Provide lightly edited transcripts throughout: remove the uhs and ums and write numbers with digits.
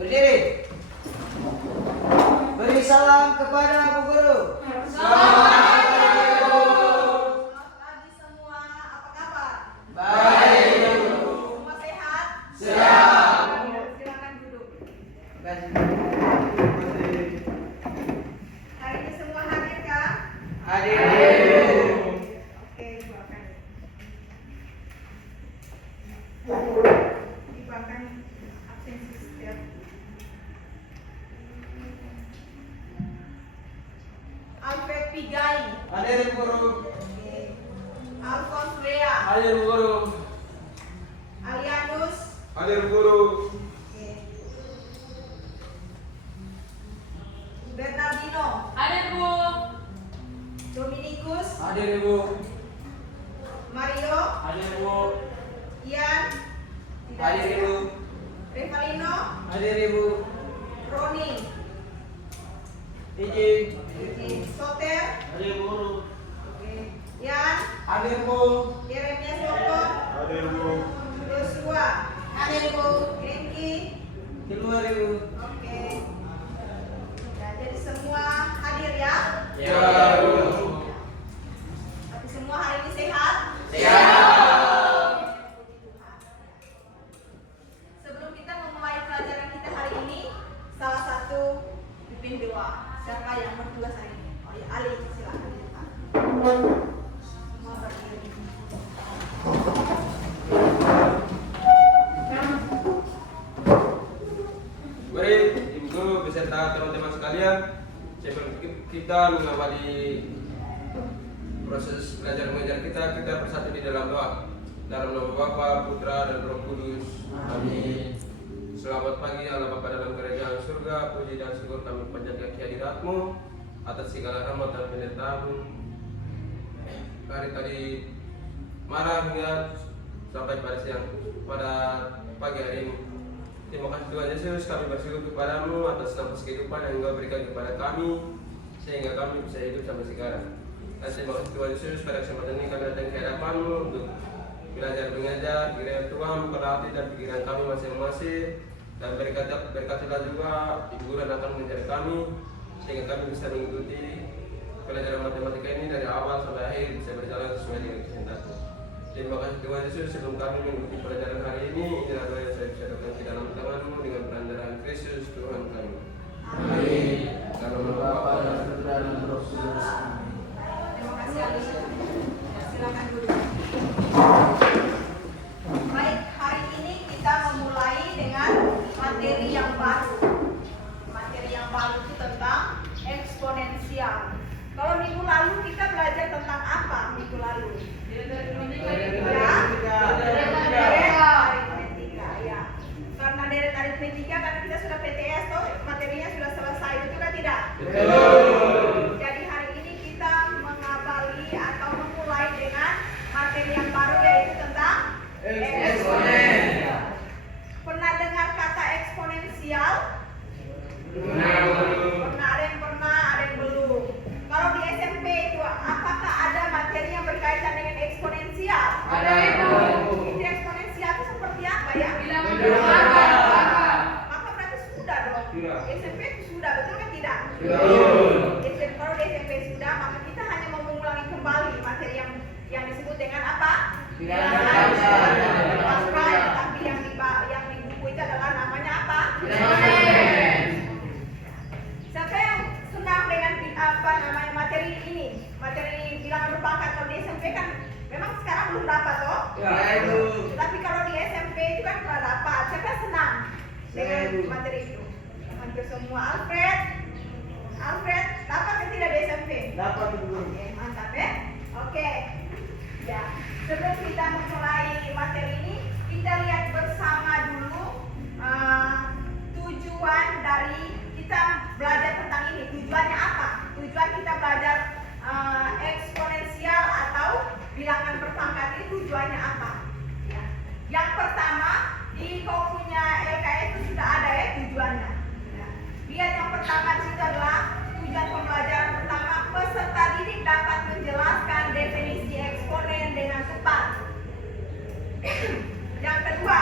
Berdiri. Beri salam kepada Bu Guru. Assalamualaikum. Selamat pagi semua. Apa kabar? Baik. Semua sehat? Sehat. Silakan duduk. Terima kasih. Hari ini semua hadir kah? Hadir. Oke, silakan. Dibuatkan absensi setiap. Alfred Pigai. Hadir Bu Guru. Oke. Alphonse Lea. Hadir Bu Guru. Alianus. Hadir Bu Guru. Oke. Bernardino. Hadir Bu. Dominikus. Hadir Ibu. Mario. Hadir Bu. Ian. Tidak Hadir ada. Ibu. Revalino. Hadir Ibu. Roni. Izin. Soter. Hadir Bu Guru. Oke. Ian. Hadir Bu. Yeremias Loko. Hadir Bu. Joshua. Hadir Bu. Genki. Di luar Ibu. Oke. Ya, jadi semua hadir ya. Ya Bu. Tapi semua hari ini sehat? Sehat. Sebelum kita memulai pelajaran kita hari ini, salah satu pimpin doa. Siapa yang bertugas hari ini? Oh ya, Ali, silakan. Semua berdiri. Mari Ibu Guru beserta teman-teman sekalian, sebelum kita mengawali proses belajar mengajar kita bersatu di dalam doa. Dalam nama Bapa, Putra, dan Roh Kudus. Amin. Selamat pagi Allah Bapa dalam kerajaan surga. Puji dan syukur kami panjatkan kehadirat-Mu atas segala rahmat dan penyertaan-Mu. Hari tadi marah hingga sampai pada pagi hari ini. Terima kasih Tuhan Yesus, kami bersyukur kepadamu atas nafas kehidupan yang Engkau berikan kepada kami sehingga kami bisa hidup sampai sekarang. Dan terima kasih Tuhan Yesus, pada kesempatan ini kami datang ke hadapan-Mu untuk belajar mengajar. Kiranya Tuhan memperhati dan pikiran kami masing-masing, dan berkatilah juga Ibu Guru yang akan mengajar kami sehingga kami bisa mengikuti pelajaran matematika ini dari awal sampai akhir bisa berjalan sesuai dengan kehendak-Mu. Terima kasih Tuhan Yesus, sebelum kami mengikuti pelajaran hari ini, inilah doa yang saya bisa doakan di dalam tangan-Mu dengan perantaraan Kristus Tuhan kami. Amin. Dalam nama Bapa dan Putra dan Roh Kudus. Amin. Terima kasih Ali. Silakan duduk. Baik, hari ini kita memulai dengan materi yang baru. Materi yang baru itu tentang eksponensial. Kalau minggu lalu kita belajar tentang apa minggu lalu? Aritmetika, ya. Karena deret aritmetika, karena kita sudah PTS, toh materinya sudah selesai, betul kan tidak? Jadi hari ini kita mengawali atau memulai dengan materi yang baru, yaitu tentang eksponen. Pernah dengar kata eksponensial? Pernah, ada yang pernah, ada yang belum. Kalau di SMP itu, apakah ada materi yang berkaitan dengan eksponensial? Ada Ibu. Itu eksponensial itu seperti apa ya? Bilangan berangkat. Maka berarti sudah dong. Sudah. SMP itu sudah, betul kan tidak? Kalau di SMP sudah, maka kita hanya mau mengulangi kembali materi yang disebut dengan apa? Bilangan Pascal, tapi yang di buku itu adalah namanya apa? Siapa yang senang dengan materi ini? Materi bilangan berpangkat. Kalau di SMP kan memang sekarang belum dapat toh? Ya Ibu. Tapi kalau di SMP itu kan telah dapat. Siapa yang senang dengan Ibu. materi itu? Hampir semua. Alfred, dapat kan tidak di SMP? Dapat Ibu. Oke, mantap ya. Oke. Ya, sebelum kita memulai materi ini, kita lihat bersama dulu tujuan dari kita belajar tentang ini. Tujuannya apa? Tujuan kita belajar eksponensial atau bilangan berpangkat ini tujuannya apa? Ya. Yang pertama, di kau punya LKS itu sudah ada ya tujuannya. Ya. Lihat yang pertama di situ adalah tujuan pembelajaran pertama, peserta didik dapat menjelaskan definisi eksponen dengan tepat. Yang kedua,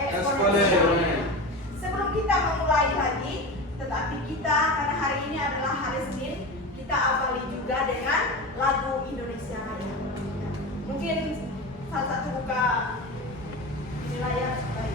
eksponensial. Sebelum kita memulai lagi, tetapi kita karena hari ini adalah hari Senin, kita awali juga dengan lagu Indonesia Raya. Mungkin salah satu buka di layar supaya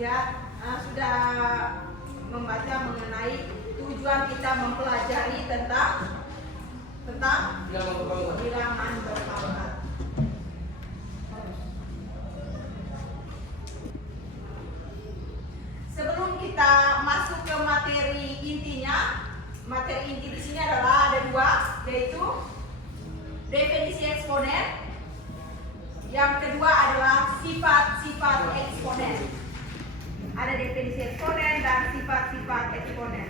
ya, membaca mengenai tujuan kita mempelajari tentang bilangan berpangkat. Sebelum kita masuk ke materi intinya, materi inti di sini adalah ada dua, yaitu definisi eksponen. Yang kedua adalah sifat-sifat eksponen. Ada definisi eksponen dan sifat-sifat eksponen.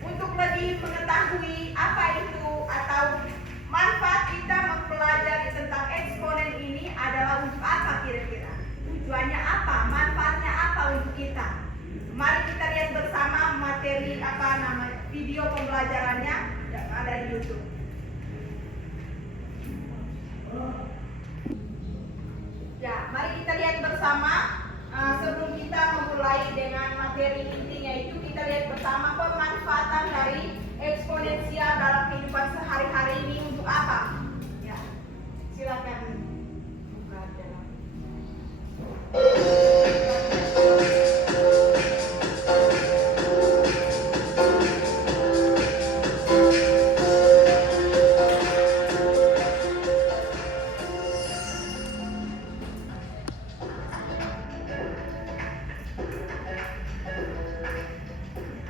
Untuk lebih mengetahui apa itu atau manfaat kita mempelajari tentang eksponen ini adalah untuk apa kira-kira? Tujuannya apa? Manfaatnya apa untuk kita? Mari kita lihat bersama materi video pembelajarannya yang ada di YouTube. Ya, mari kita lihat bersama. Sebelum kita memulai dengan materi intinya itu, kita lihat bersama pemanfaatan dari eksponensial dalam kehidupan sehari-hari ini untuk apa? Ya, silakan buka dalam.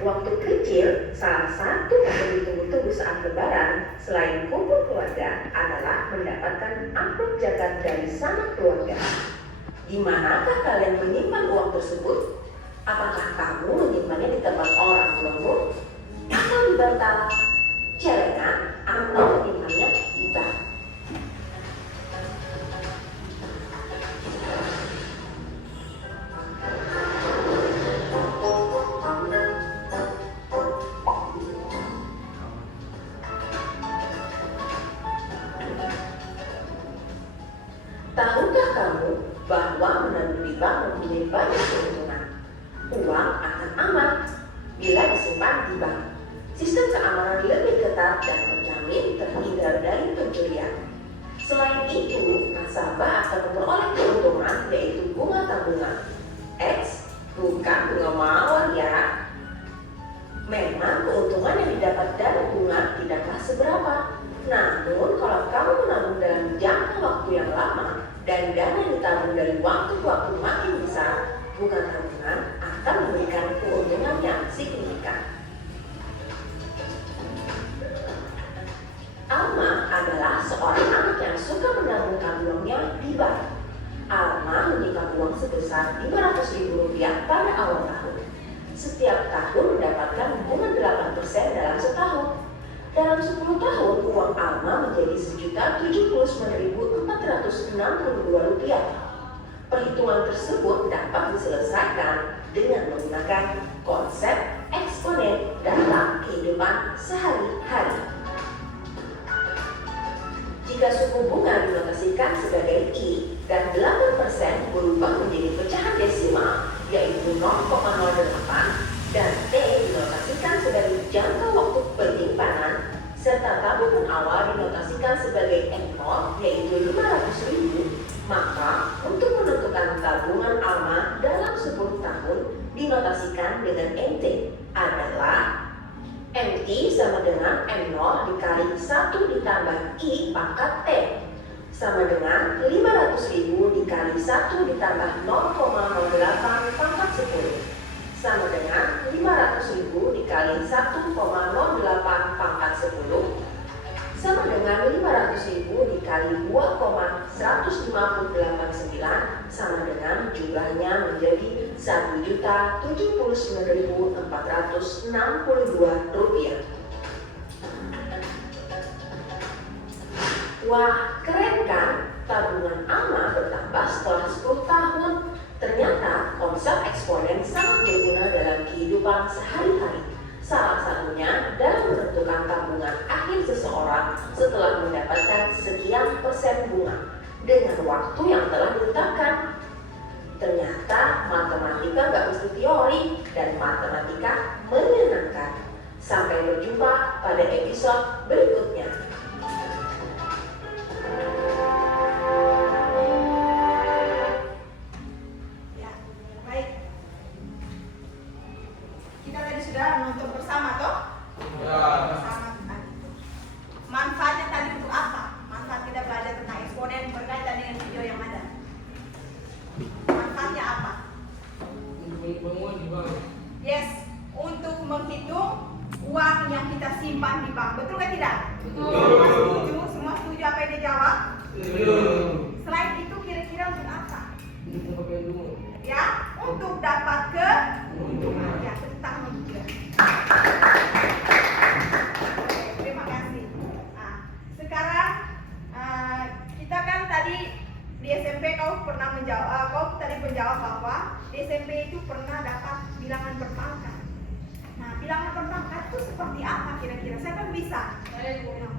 Waktu kecil, salah satu yang ditunggu-tunggu saat lebaran selain kumpul keluarga adalah mendapatkan amplop zakat dari sanak keluarga. Di manakah kalian menyimpan uang tersebut? Apakah kamu menyimpannya di tempat orang tuamu? Atau di bantal celengan atau menyimpannya di bank? Tahukah kamu bahwa menabung di bank mempunyai banyak keuntungan? Uang akan aman bila disimpan di bank. Sistem keamanan lebih ketat dan menjamin terhindar dari pencurian. Selain itu, nasabah akan memperoleh keuntungan yaitu bunga tabungan. Bukan bunga mawar ya. Memang keuntungan yang didapat dari bunga tidaklah seberapa. Namun kalau kamu menabung dalam jangka waktu waktu ke waktu makin besar, bunga tabungan akan memberikan keuntungan yang signifikan. Alma adalah seorang anak yang suka menabungkan uangnya di bank. Alma menyimpan uang sebesar Rp500.000 pada awal tahun. Setiap tahun mendapatkan bunga 8% dalam setahun. Dalam 10 tahun, uang Alma menjadi Rp1.079.462. Perhitungan tersebut dapat diselesaikan dengan menggunakan konsep eksponen dalam kehidupan sehari-hari. Jika suku bunga dinotasikan sebagai I dan 8% berubah menjadi pecahan desimal, yaitu 0,08, dan T dinotasikan sebagai jangka waktu penyimpanan, serta tabungan awal dinotasikan sebagai N0, yaitu Rp500.000, maka untuk menentukan tabungan Alma dalam 10 tahun dinotasikan dengan NT adalah MI sama dengan M0 dikali 1 ditambah I pangkat T sama dengan Rp500.000 dikali 1 ditambah 0,08 pangkat 10 sama dengan Rp500.000 dikali 1,08 pangkat 10 sama dengan Rp500.000 dikali 2,1589 sama dengan jumlahnya menjadi Rp1.079.462. Wah, keren kan? Tabungan Alma bertambah setelah 10 tahun. Ternyata konsep eksponen sangat berguna dalam kehidupan sehari-hari. Salah satunya dalam menentukan tabungan akhir seseorang setelah mendapatkan sekian persen bunga dengan waktu yang telah ditetapkan. Ternyata matematika gak mesti teori dan matematika menyenangkan. Sampai berjumpa pada episode berikutnya. Ya, baik. Kita tadi sudah menonton bersama toh? Ya. Bersama tentang itu. Manfaatnya tadi untuk apa? Manfaat kita belajar tentang eksponen berkaitan dengan video yang ada. Manfaatnya apa? Yes, untuk menghitung uang yang kita simpan di bank. Betul kan tidak? Semua setuju? Semua setuju apa yang dijawab? Selain itu kira-kira untuk apa? Ya, untuk dapat keuntungan. Ya, tepuk tangan untuk dia. Oke, terima kasih. Nah, sekarang kita kan tadi di SMP kau pernah menjawab, kau tadi menjawab bahwa di SMP itu pernah dapat bilangan berpangkat. Nah, bilangan berpangkat itu seperti apa kira-kira? Siapa yang bisa?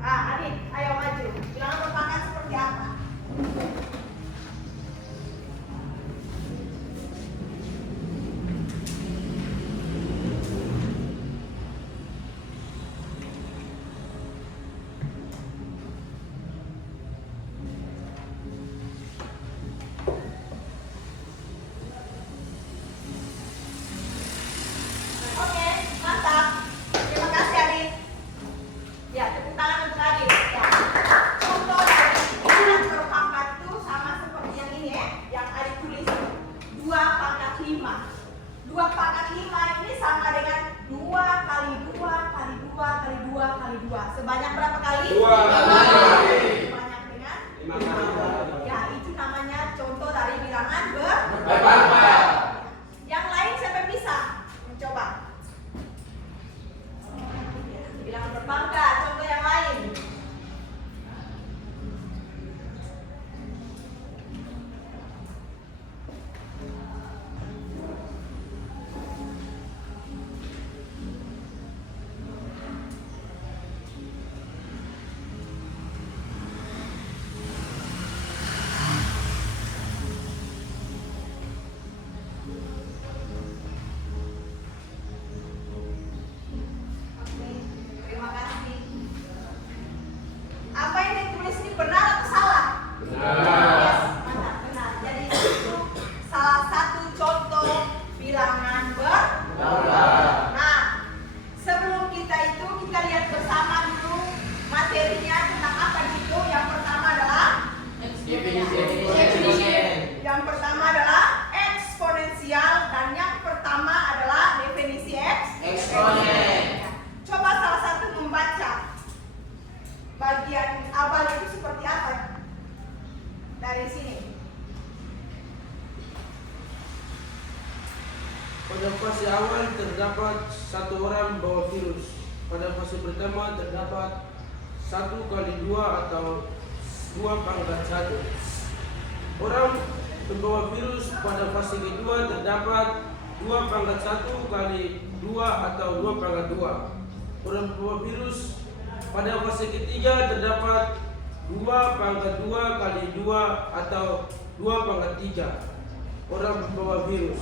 Adit, ayo maju. Bilangan berpangkat seperti apa? Oke, mantap. Terima kasih Adit. Ya, tepuk tangan untuk Adit. Ya. Contoh dari bilangan berpangkat itu sama seperti yang ini ya, yang Adit tulis 2/5. 2/5 ini sama dengan 2 kali 2 kali 2 kali 2 kali 2. Sebanyak berapa kali? 2 kali. Sebanyak dengan 5 kali. Ya, itu namanya contoh dari bilangan berpangkat. Berpangkat. Yang lain siapa yang bisa mencoba? Bilangan berpangkat, contoh yang lain. dari sini. Pada fase awal terdapat satu orang membawa virus. Pada fase pertama terdapat 1 kali 2 atau 2 pangkat 1. Orang membawa virus pada fase kedua terdapat 2 pangkat 1 kali 2 atau 2 pangkat 2. Orang membawa virus pada fase ketiga terdapat 2 pangkat 2 kali 2 atau 2 pangkat 3. Orang membawa virus.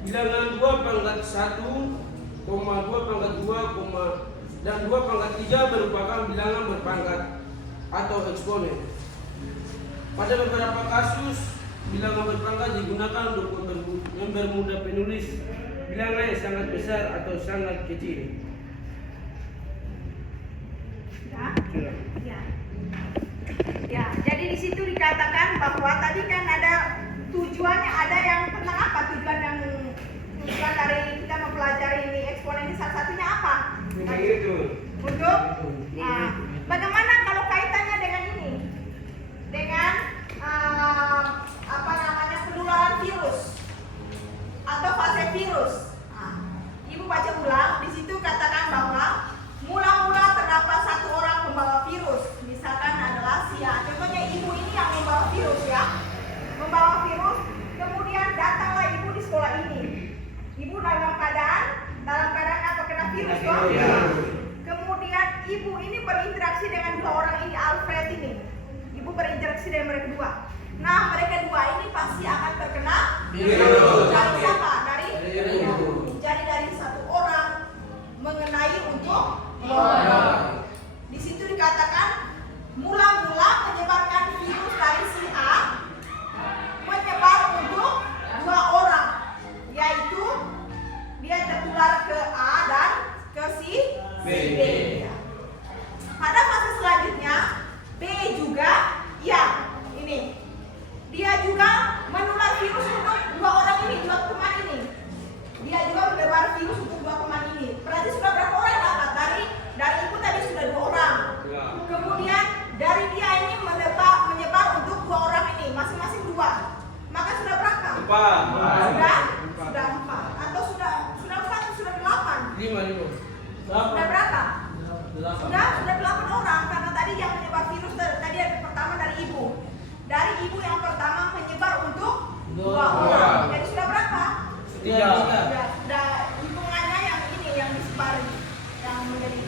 Bilangan 2 pangkat 1, 2 pangkat 2, dan 2 pangkat 3 merupakan bilangan berpangkat atau eksponen. Pada beberapa kasus, bilangan berpangkat digunakan untuk mempermudah penulis bilangan yang sangat besar atau sangat kecil. Ya, jadi di situ dikatakan bahwa tadi kan ada tujuannya, ada yang tentang apa tujuan dari kita mempelajari ini eksponen ini, salah satunya apa? Untuk bagaimana kalau kaitannya dengan ini, dengan penularan virus atau fase virus. Ibu baca ulang, di situ katakan bahwa mula-mula terdapat satu orang pembawa virus, misalkan adalah si A. Contohnya ibu ini yang membawa virus ya, membawa virus. Kemudian datanglah ibu di sekolah ini. Ibu dalam keadaan apa, kena virus toh? Kemudian ibu ini berinteraksi dengan dua orang ini, Alfred ini. Ibu berinteraksi dengan mereka dua. Nah, mereka dua ini pasti akan terkena virus. Dari siapa? Dari ibu. Jadi dari satu orang mengenai untuk orang. Di situ dikatakan mula-mula menyebarkan virus dari si A menyebar untuk dua orang, yaitu dia tertular ke A dan ke si B. Pada fase selanjutnya B juga ini dia juga menular virus untuk dua orang ini, dua teman ini. Dia juga menyebar virus untuk dua teman ini. Berarti sudah berapa orang yang dapat? Dari ibu tadi sudah 2 orang. Kemudian dari dia ini menyebar untuk 2 orang ini, masing-masing 2. Maka sudah berapa? 4. Sudah 4. Atau sudah 4 atau sudah 8? 5. Sudah berapa? Sudah 8 orang, karena tadi yang menyebar virus tadi ada pertama dari ibu. Dari ibu yang pertama menyebar untuk 2 orang. Jadi sudah berapa? 3. Sudah hitungannya yang ini yang disebar yang menjadi.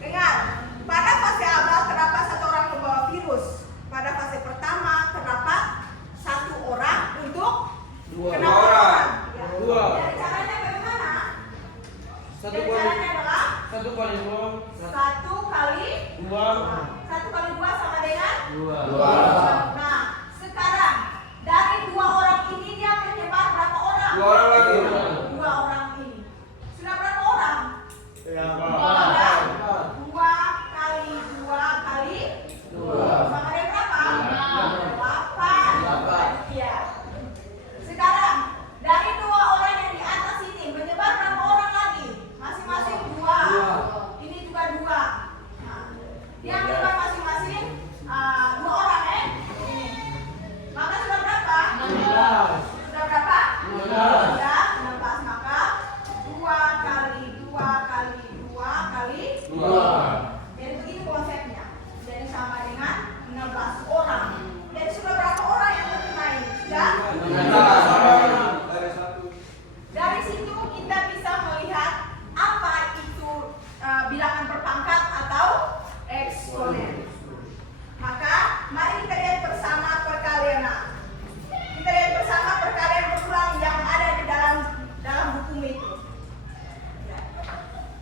Dengar, pada fase awal terdapat 1 orang membawa virus. Pada fase pertama terdapat 1 orang untuk 2 orang. Ya. 2. Dari caranya bagaimana? Satu Dari kali caranya adalah 1 kali 2. 1 kali 2. 1 kali 2 sama dengan 2. Nah, sekarang dari 2 orang ini dia menyebar berapa orang? 2 orang lagi. 2 orang ini. Sudah berapa orang? 2 kali 2 kali 2 sama dengan berapa? 8. Iya. Sekarang dari 2 orang yang di atas ini menyebar berapa orang lagi? Masing-masing 2. Ini juga 2. Nah, dia menyebar masing-masing 2 orang Ini. Maka sudah berapa? 16. Sudah berapa? 16. Sudah 16. Maka 2 kali 2 kali 2 kali 2. Jadi begini konsepnya. Jadi sama dengan 16 orang. Jadi sudah berapa orang yang terkena ini? Sudah 16. Dari situ kita bisa melihat apa itu bilangan berpangkat atau eksponen. Maka mari kita lihat bersama perkalianan. Kita lihat bersama perkalian berulang yang ada di dalam buku itu.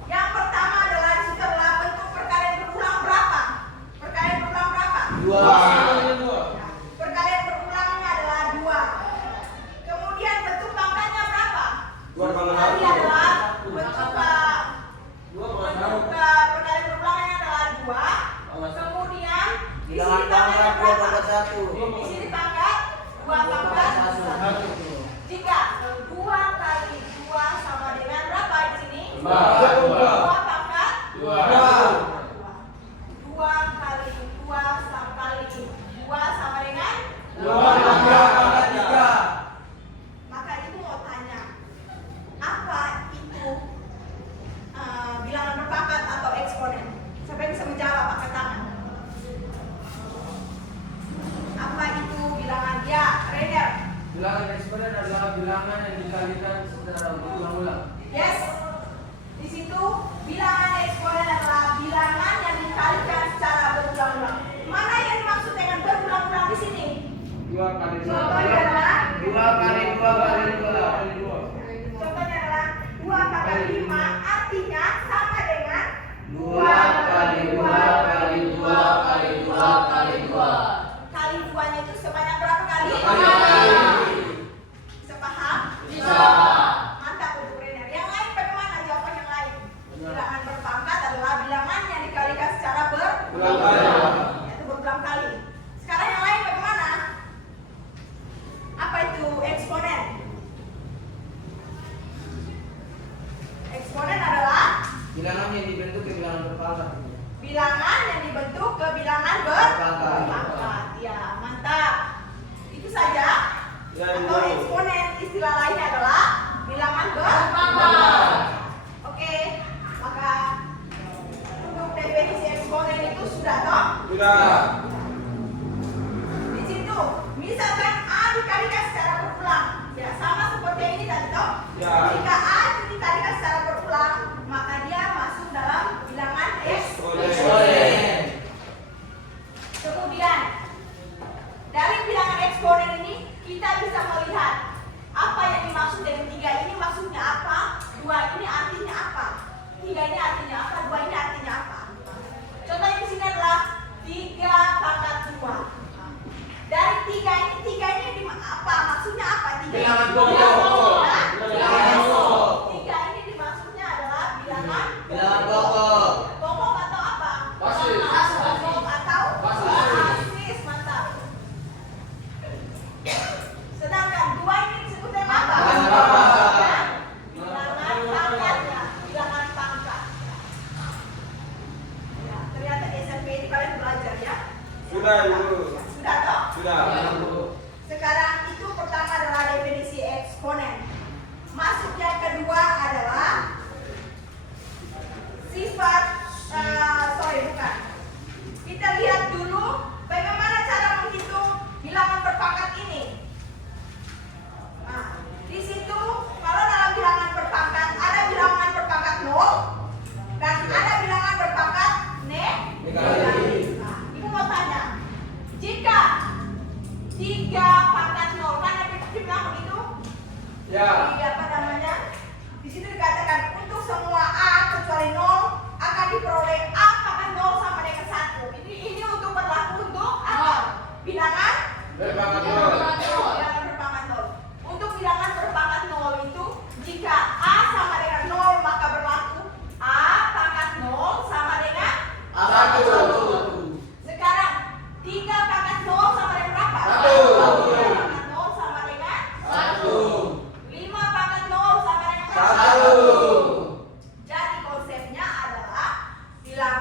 Yang pertama adalah di situ adalah bentuk perkalian berulang berapa? Perkalian berulang berapa? 2. Perkalian berulangnya adalah 2. Kemudian bentuk pangkatnya berapa? 2 pangkat Tadi 1. adalah bentuk perkalian berulangnya adalah 2. Kemudian di sini pangkatnya berapa? Di sini pangkat 2 pangkat 1. Jika 2 kali 2 sama dengan berapa di sini? 2 pangkat 2 kali 2 sama secara berulang-ulang. Yes. Di situ bilangan eksponen adalah bilangan yang dikalikan secara berulang-ulang. Mana yang dimaksud dengan berulang-ulang di sini? 2 kali 2. Contohnya adalah 2 kali 2 kali 2. contohnya adalah 2 kali 5 artinya sama dengan 2 kali 2 kali 2 kali 2 kali 2. Kali 2-nya itu sebanyak berapa kali? Bisa paham? Bisa. Mantap untuk Renner. Yang lain bagaimana jawaban yang lain? Bilangan berpangkat adalah bilangan yang dikalikan secara yaitu berulang kali. Sekarang yang lain bagaimana? Apa itu eksponen? Eksponen adalah Bilangan yang dibentuk ke bilangan berpangkat. bilangan yang dibentuk ke bilangan berpangkat. Ya, mantap. Itu saja. Atau eksponen istilah lainnya adalah bilangan berpangkat. Oke, maka untuk definisi eksponen itu sudah toh? Sudah. Di situ, misalkan A dikalikan secara berulang, ya sama seperti yang ini tadi toh. Ya. Jika A itu dikalikan secara berulang, maka dia masuk dalam bilangan Eksponen. Kemudian dari bilangan eksponen ini kita bisa melihat apa yang dimaksud dengan 3 ini maksudnya apa, 2 ini artinya apa, 3 ini artinya apa, 2 ini artinya apa. Contohnya di sini adalah 3 pangkat 2. Dari 3 ini apa maksudnya apa? 3 Bilangan pokok. Bilangan pokok. 3 ini dimaksudnya adalah bilangan Bilangan pokok. pokok atau apa? Basis. Pokok atau basis. Mantap. Sedangkan 2 ini disebutnya apa? Pangkat. Bilangan pangkatnya. Bilangan pangkat. Ya, ternyata di SMP ini kalian belajar ya? Sudah, Ibu. Sudah toh? Sudah. Sekarang itu pertama adalah definisi eksponen. Masuk yang kedua adalah sifat bukan. Kita lihat dulu bagaimana cara menghitung bilangan berpangkat ini. Nah, di situ kalau dalam bilangan berpangkat ada bilangan berpangkat 0 dan ada bilangan berpangkat negatif. Nah, Ibu mau tanya, jika 3 pangkat 0 kan ada dibilang begitu? Ya. Di apa namanya? Di situ dikatakan untuk semua A kecuali 0 akan diperoleh A pangkat 0 sama dengan 1. Ini untuk berlaku untuk apa? Bilangan Berpangkat bilangan berpangkat 0. Untuk bilangan berpangkat 0 itu jika A sama dengan 0 maka berlaku A pangkat 0 sama dengan 1. sekarang 3 pangkat 0 sama dengan berapa? 1. 3 pangkat 0 sama dengan 1. 5 pangkat 0 sama dengan 1. Jadi konsepnya adalah bilangan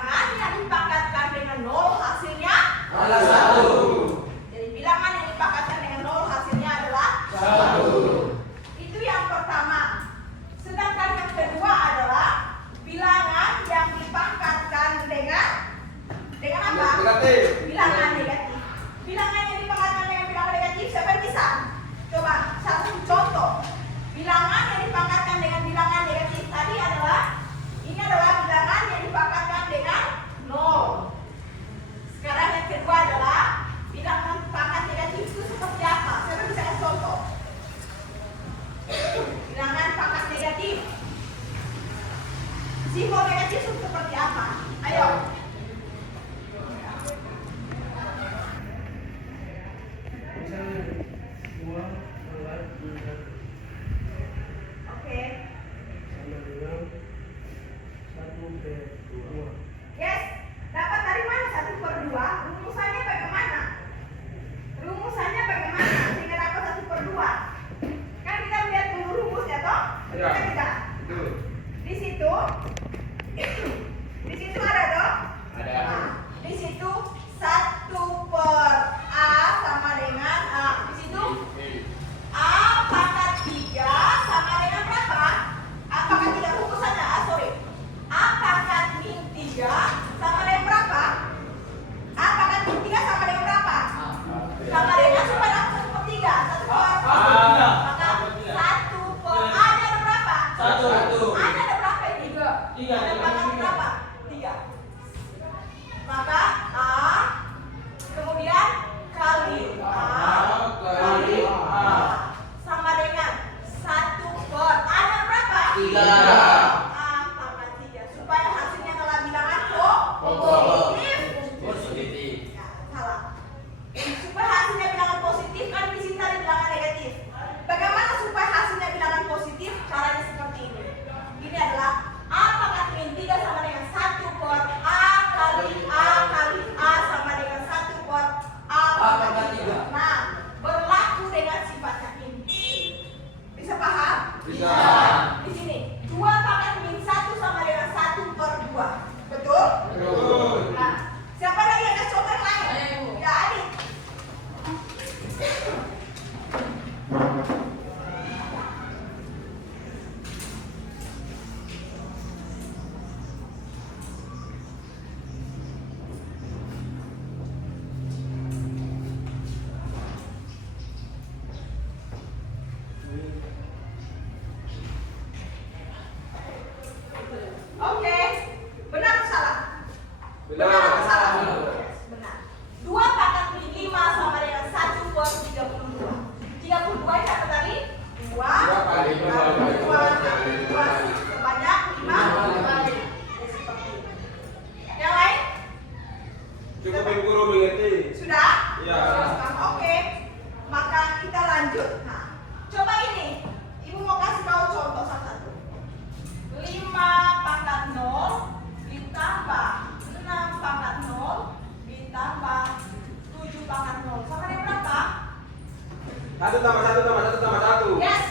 Satu tambah satu tambah satu tambah satu. Yes.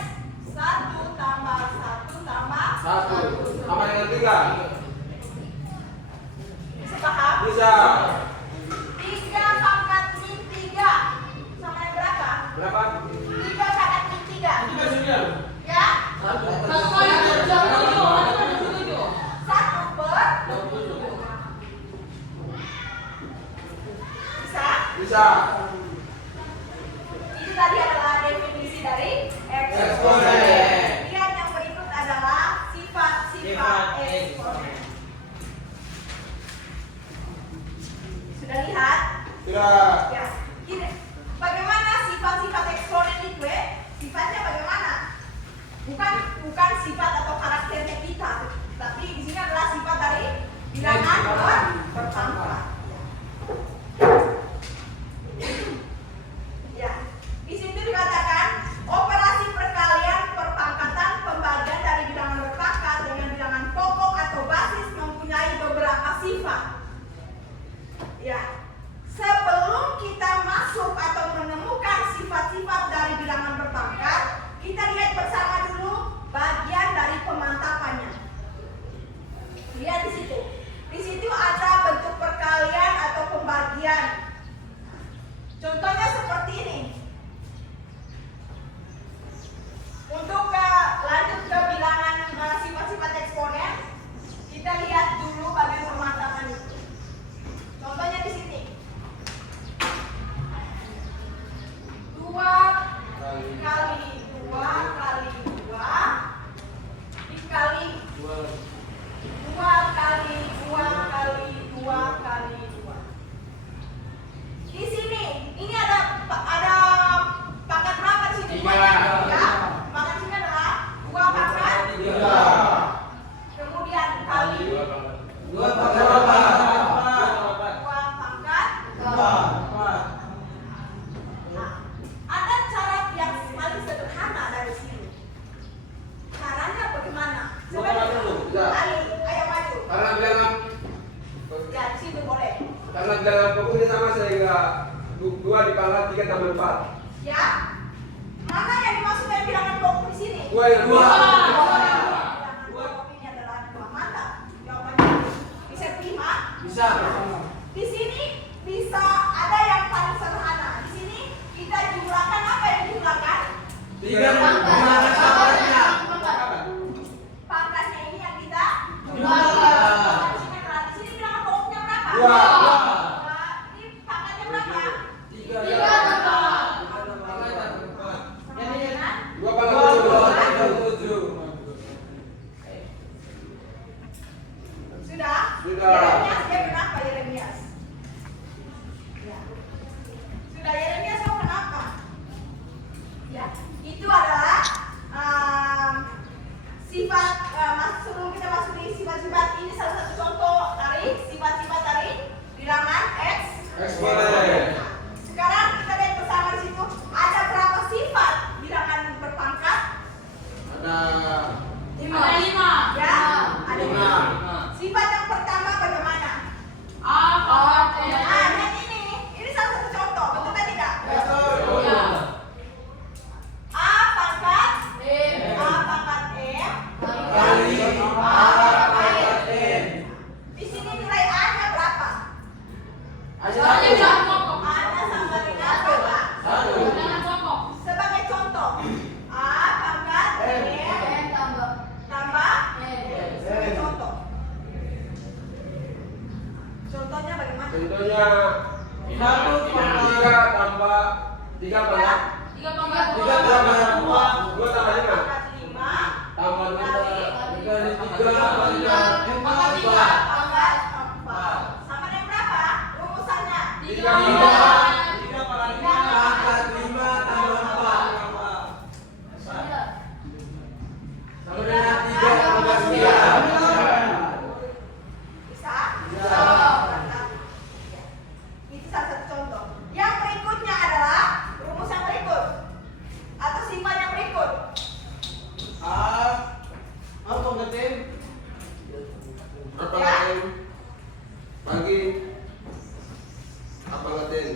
1 tambah 1 tambah Satu. Sama dengan 3. Bisa paham? Bisa. 3 pangkat min 3 sama dengan berapa? Berapa? 3 pangkat min 3. Itu maksudnya. Ya? 1 kali 27. 1 per bisa? Bisa. Itu tadi adalah definisi dari Eksponen. Lihat yang berikut adalah sifat-sifat eksponen. Sudah lihat? Sudah. Ya. Gini, bagaimana sifat-sifat eksponen itu? Sifatnya bagaimana? Bukan sifat atau karakternya kita, tapi di sini adalah sifat dari bilangan berpangkat. Ya, di situ dikatakan operasi perkalian, perpangkatan, pembagian dari bilangan berpangkat dengan bilangan pokok atau basis mempunyai beberapa sifat. Ya, sebelum kita masuk atau menemukan sifat-sifat dari bilangan berpangkat, kita lihat bersama dulu bagian dari pemantapannya. Lihat di situ. Di situ ada bentuk perkalian atau pembagian. Contohnya seperti ini. Untuk lanjut ke bilangan sifat-sifat eksponen, kita lihat dulu bagian pemantapan itu. Contohnya di sini. 2 kali 2 kali 2 dikali 2 kali 2 kali 2 kali 2. Di sini, ini ada pangkat berapa di sini? 3. Ya, maka di sini adalah 2 pangkat 3. kemudian kali 2 pangkat 4. 2 pangkat. 4. Nah, ada cara yang paling sederhana dari sini. Caranya bagaimana? Ali, ayo maju. Karena bilangan Ya, di situ boleh. karena bilangan pokoknya sama sehingga 2 dipangkat 3 tambah 4. Ya. Mana yang dimaksud dari bilangan pokok di sini? 2 yang 2. Bilangan pokok ini adalah 2. Mantap. Jawabannya bisa terima? Bisa. Di sini bisa ada yang paling sederhana. Di sini kita jumlahkan apa yang dijumlahkan? 3 pangkat pangkatnya. Pangkatnya ini yang kita Jumlahkan. Di sini adalah di sini bilangan pokoknya berapa? 2. Ini pangkatnya berapa? 3. Sama dengan 2 pangkat 7. sudah? Sudah. Yeremias dia kenapa Yeremias? Ya. Sudah Yeremias kau kenapa? Ya, itu adalah sifat sebelum kita masuk di sifat-sifat ini salah satu contoh dari sifat-sifat dari bilangan Eksponen. Sekarang kita lihat bersama di situ ada berapa sifat bilangan berpangkat? Ada 5. Ya, ada 5. 5. Sifat yang pertama bagaimana? A pangkat E. Nah, ini salah satu contoh, betul atau tidak? Ya. A pangkat E. A pangkat E Kali A pangkat N. Di sini nilai A-nya berapa? Soalnya jangan pokok. A-nya sama dengan berapa? 1. Jangan pokok. Sebagai contoh, A pangkat E tambah tambah E. sebagai contoh. Contohnya bagaimana? Contohnya 1 pangkat 3 tambah 3 pangkat 3 pangkat 3 tambah 2. 2 tambah 5 Pangkat 5 tambah 2 Dikali 3 kali Pangkat 3. pangkat 4 sama dengan berapa? Rumusannya 3. 3 pangkat 5 tambah 4. Sama dengan 3 tambah 9. bisa? Bisa. Mantap. Itu salah satu contoh. Yang berikutnya adalah rumus yang berikut atau sifat yang berikut. Apa pangkat N? apa ngatain pagi apa ngatain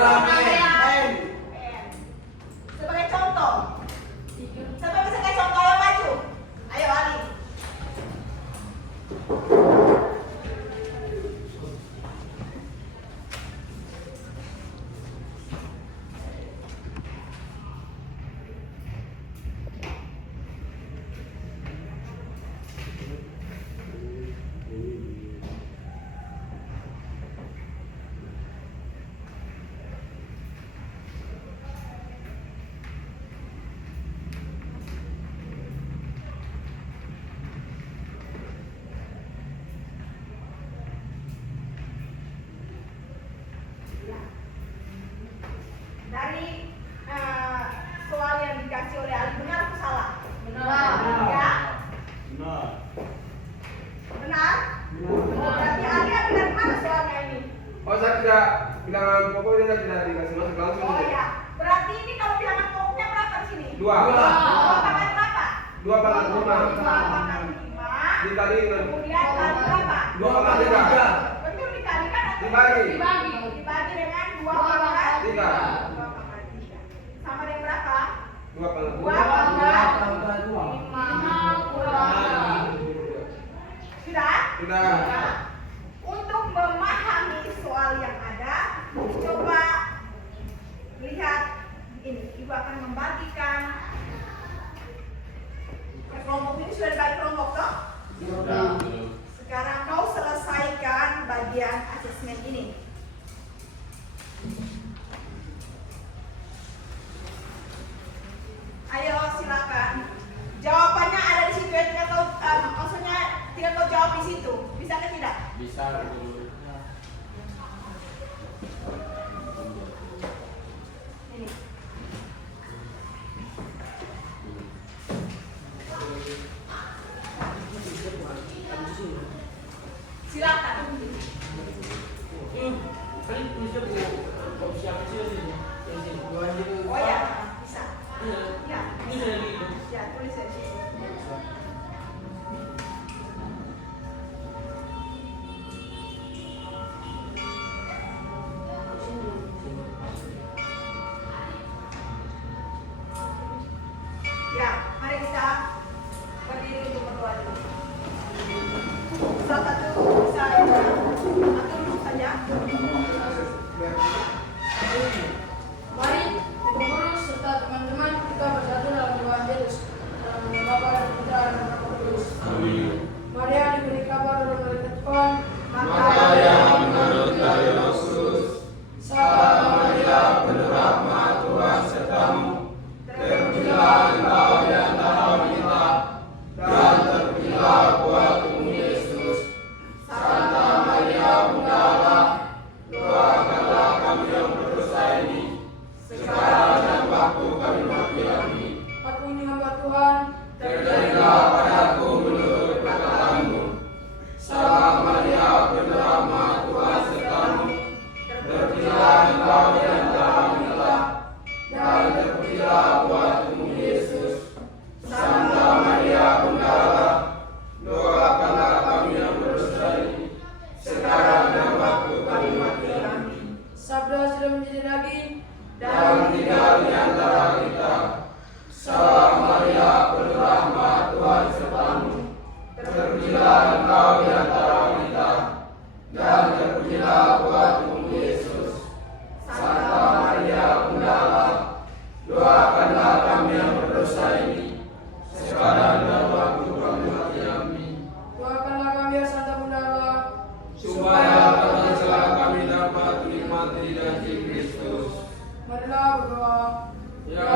pangkat M. Sebagai contoh. Siapa bisa kasih contoh? Ayo maju. Ayo Ali. Dari soal yang dikasih oleh Ali, benar atau salah? Ya? Benar? Berarti Ali ambil dari mana soalnya ini? Oh, saya tidak bilangan pokoknya saya tidak dikasih masuk langsung. Oh ya, berarti ini kalau bilangan pokoknya berapa di sini? 2. Oh, pangkat berapa? 2 pangkat 5. 2 pangkat 5. Dikali dengan Kemudian kali berapa? 2 pangkat 3. Betul dikalikan atau Dibagi. dibagi dengan 2 pangkat 3. 2 pangkat 3. Sama dengan berapa? 2 pangkat 2 pangkat 5 kurang. Sudah? Sudah. Ya. Untuk memahami soal yang ada, coba lihat ini. Ibu akan membagikan per kelompok ini sudah dibagi kelompok toh? Sekarang kau selesaikan bagian asesmen ini. Ayo silakan. Jawabannya ada di situ ya, tinggal kau maksudnya tinggal kau jawab di situ. Bisa atau tidak? Bisa. Ini. Silakan. Oh ya, bisa. Ya. Ya, tulis di situ. Ya, mari kita berdiri untuk berdoa dulu. Salah satu bisa atau duduk saja. Mari pengurus serta teman-teman kita bersatu dalam evangelis dalam nama Bapa dan Putra dan Roh Kudus. Maria diberi kabar oleh malaikat Tuhan, Maka yang menurut dari Yesus, Salam Maria penuh rahmat Tuhan sertamu, terpujilah engkau di antara wanita, dan terpujilah buah tubuhmu Yesus. Santa Maria Bunda Allah, doakanlah kami yang berdosa ini, sekarang dan waktu kami mati. Amin. Aku ini hamba Tuhan, Terjadilah padaku menurut kata-Mu. Salam Maria penuh rahmat Tuhan sertamu, terpujilah engkau di antara wanita, dan terpujilah buah tubuhmu Yesus. Santa Maria Bunda Allah, doakanlah kami yang berdosa ini, sekarang dan waktu kami mati. Amin. sabda sudah menjadi daging, Dan tinggal di antara kita. Salam Maria penuh rahmat Tuhan sertamu, terpujilah engkau di antara wanita, dan terpujilah buah tubuhmu Yesus. Santa Maria Bunda Allah, doakanlah kami yang berdosa ini, sekarang dan waktu kami mati. Amin. doakanlah kami ya Santa Bunda Allah, Supaya pada celah kami dapat menikmati janji Kristus. marilah berdoa. Ya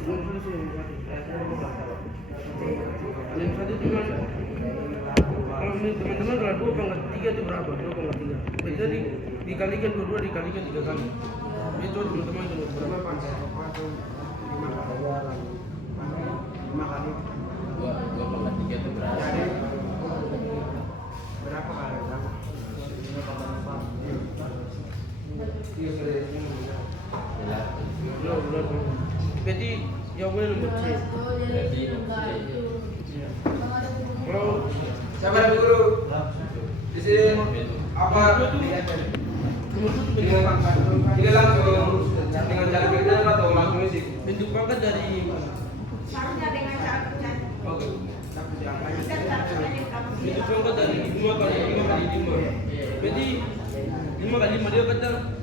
Yang satu cuma kalau ini teman-teman kalau 2/3 itu berapa? 2/3. Berarti dikalikan dua dikalikan 3 kali. Itu teman-teman itu berapa? 5 kali. 2/3 itu berapa? Berapa kali? Berarti jawabannya nomor C. Kalau Siapa yang guru? Di sini apa? Ini langsung dengan cara kerja atau langsung isi? bentuk pangkat dari Seharusnya dengan cara kerja. Oke. Bisa cara kerjanya berapa sih? bentuk pangkat dari 5 kali 5. Berarti 5 kali 5 dia kata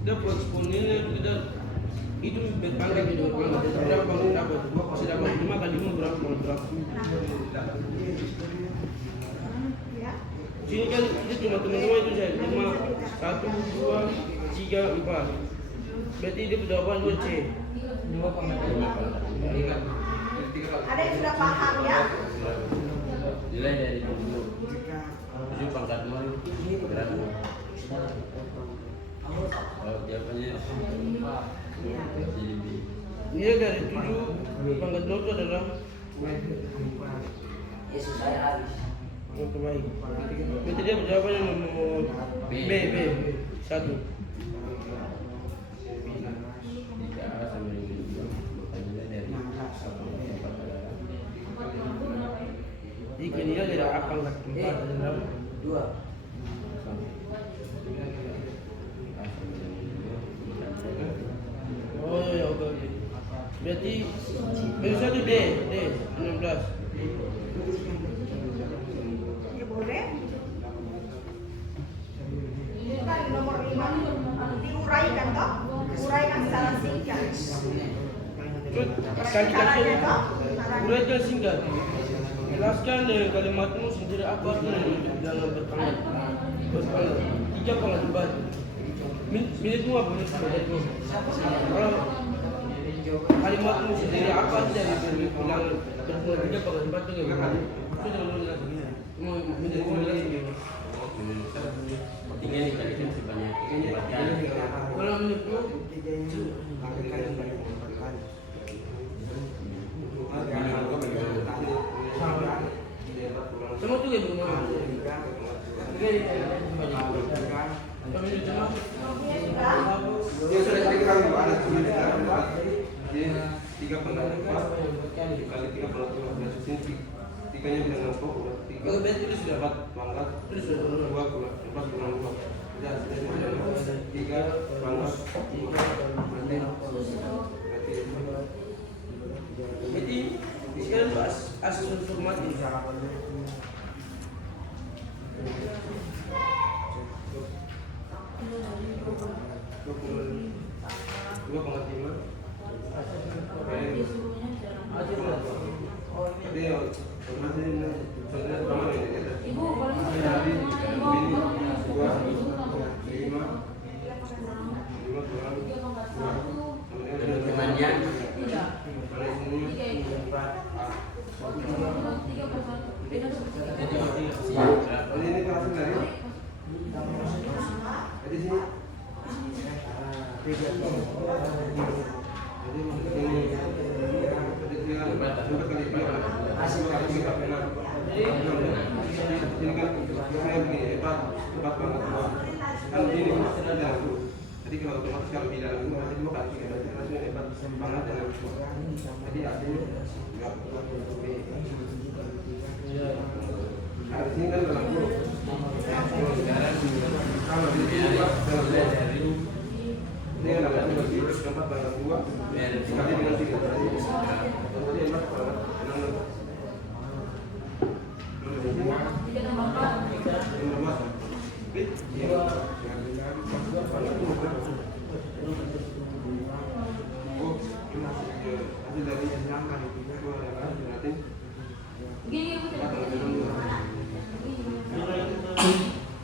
dia buat seponnya kita itu berpangkat gitu berpangkat berapa dapat 5 kali 5 berapa? Ya. Sini kan itu cuma teman-teman itu saya 5 1 2 3 4. Berarti dia jawaban 2 C. Ada yang sudah paham ya? Nilai dari 7 pangkat 2 berapa? Oh, jawabannya jadi B. Dia dari 7 pangkat 0 itu adalah Yesus saya habis. yang terbaik. Berarti dia jawabannya nomor B 1. Jika A sama dengan 2, maka nilai dari 1/4 adalah Jika nilai dari A pangkat 4 adalah 2. A sama dengan 2, oh ya oke. Berarti bisa tuh D 16. Ya boleh. Itu kan nomor 5 diuraikan toh? Uraikan secara singkat. Kali-kali uraikan singkat. Jelaskan dengan kalimatmu sendiri apa itu dalam berpangkat. 3 pangkat debat. Menitmu apa menitmu? Kalau kalimatmu sendiri apa sih yang bilang berpangkat 3 pangkat debat itu gimana? Itu jangan mau menitmu lagi. tinggal dikalikan sebanyak 4 kali. Kalau menitmu semua tuh kayak bagaimana? Dia sudah jadi kami ada 10 jadi 3 pangkat 4 dikali 3 pangkat 12 sini 3-nya bilang 60 3 Kalau berarti itu sudah 4 pangkat Terus sudah 2 pangkat 4 kurang 2 ya sudah 3 pangkat 2 berarti sekarang bahas asal informasi. Dua pangkat 5 Jadi masih contohnya sama ini kita. Jadi ini 2 5 kurang 2 Kemudian ini kelas dari jadi sini jadi ini jadi kali 3 hasil kali 3 benar ini kan saya begini 4 pangkat 2 kan ini ada jadi kalau otomatis kalau di dalam itu berarti 2 kali 3 berarti hasilnya 4 pangkat dan jadi hasilnya enggak nah di sini kan dalam guru kalau di sini ini kan dalam guru 4 pangkat 2 dikali dengan 3 berarti 4 pangkat 6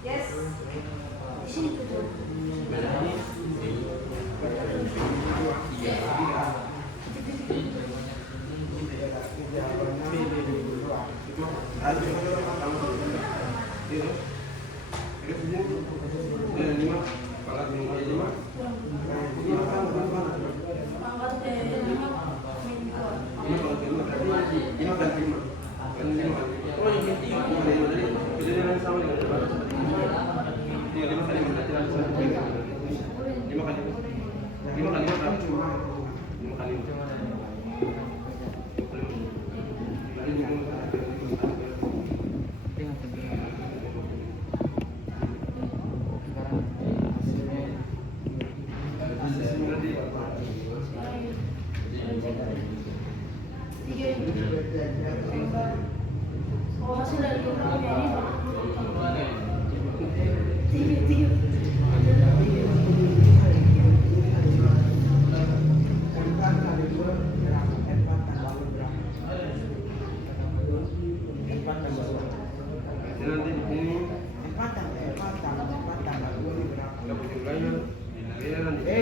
Yes. Oh, yang penting Jadi dengan sama dengan debat. 5 kali berarti langsung 5 kali. 5 kali berapa? 5 kali. Oh, hasil dari program ini, Pak. Nanti ini nggak punya jumlahnya. Ini nanti.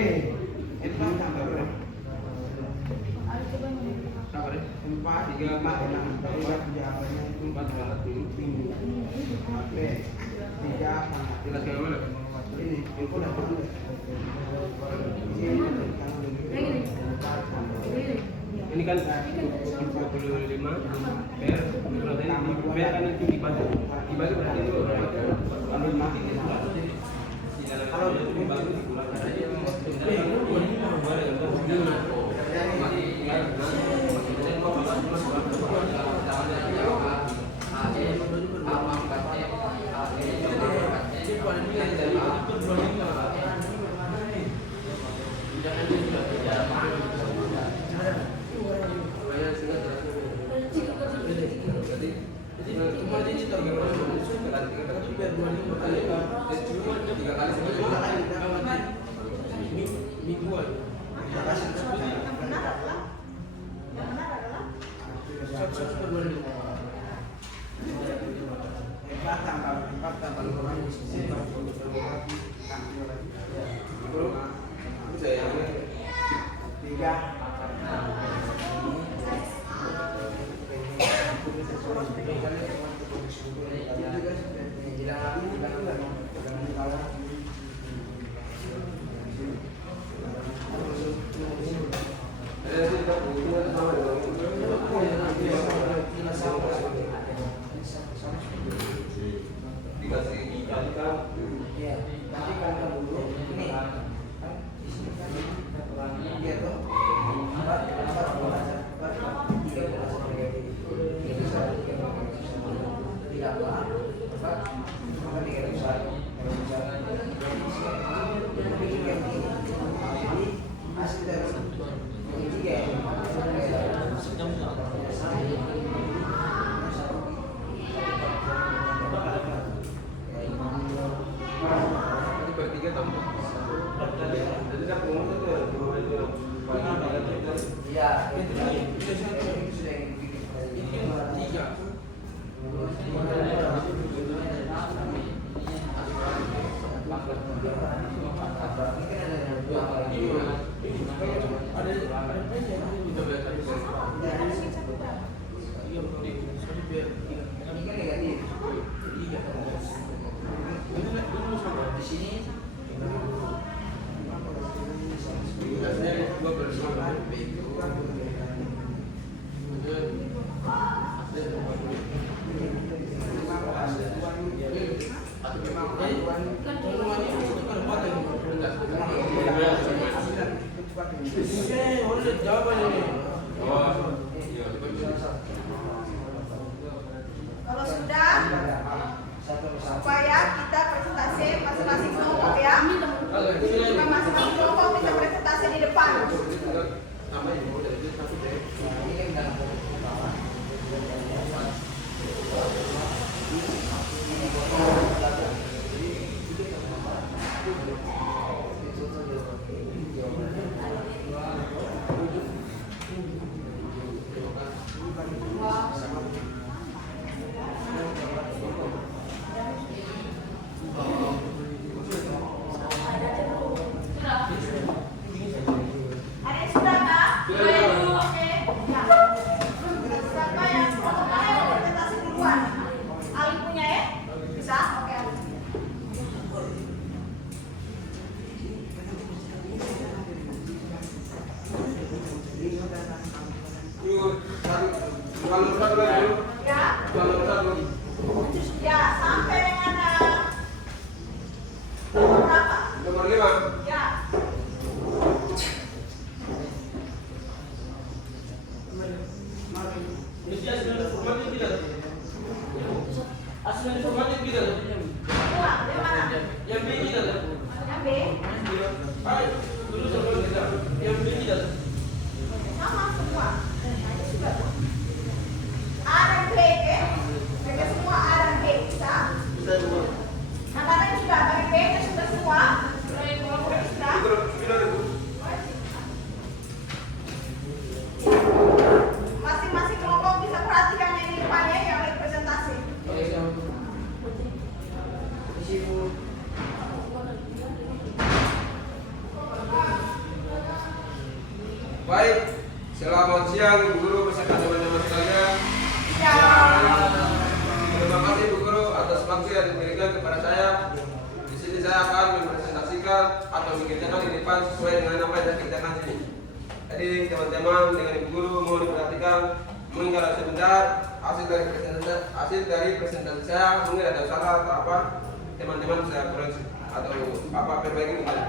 Sabar ya. 3, 4 banget ini. Jelas kayak mana? Ini kan 25 per per kan itu dibagi berarti itu kalau mati itu kalau dibagi dikurangi aja mingguan. Yang benar adalah 对。Kalau satu lagi dulu. Ya. Kalau satu. Ya, sampai dengan nomor berapa? Nomor 5. Ya. Mesti asal informatif tidak? Asal informatif tidak? Semua, yang mana? Yang B tidak? Yang B. Ayo, dulu sebelum kita. Yang B tidak? Sama semua. Nah, ini sudah tuh. A dan B, ya. Mereka semua A dan B. Bisa? Nah, karena ini sudah bagi B nya sudah semua. Sudah. Sudah itu. Masing-masing kelompok bisa perhatikan yang di depannya yang representasi. Baik, selamat siang Bu Guru beserta teman-teman sekalian. Ya. Terima kasih Bu Guru atas waktu yang diberikan kepada saya. Di sini saya akan mempresentasikan atau mengerjakan di depan sesuai dengan apa yang saya kerjakan di sini. Jadi teman-teman dengan Ibu Guru mohon diperhatikan, mungkin kalau sebentar hasil dari presentasi saya mungkin ada salah atau apa, teman-teman bisa koreksi atau apa perbaiki kembali.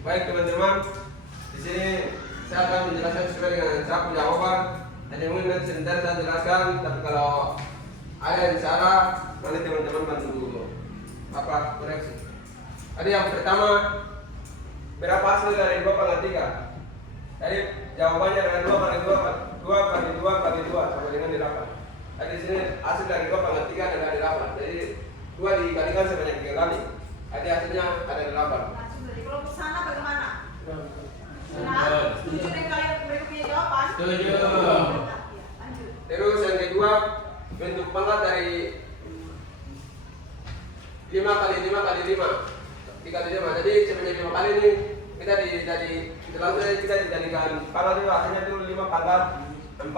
Baik teman-teman, di sini saya akan menjelaskan sesuai dengan saya punya jawaban. Dan yang mungkin sebentar saya jelaskan, tapi kalau ada yang salah, nanti teman-teman bantu koreksi. Ada yang pertama, berapa hasil dari 2 pangkat 3? Jadi jawabannya adalah 2 kali 2 kali 2 sama dengan 8. Jadi di sini hasil dari 2 pangkat 3 adalah 8. Jadi 2 dikalikan sebanyak 3 kali. Jadi hasilnya ada 8. Langsung dari kelompok sana bagaimana? Benar? Setuju dengan kalian berikutnya jawaban? Setuju. Lanjut. Terus yang kedua, bentuk pangkat dari 5 kali 5 kali 5 dikali 5. Jadi sebanyak 5 kali ini kita dijadikan pangkat itu hasilnya itu 5 pangkat 4.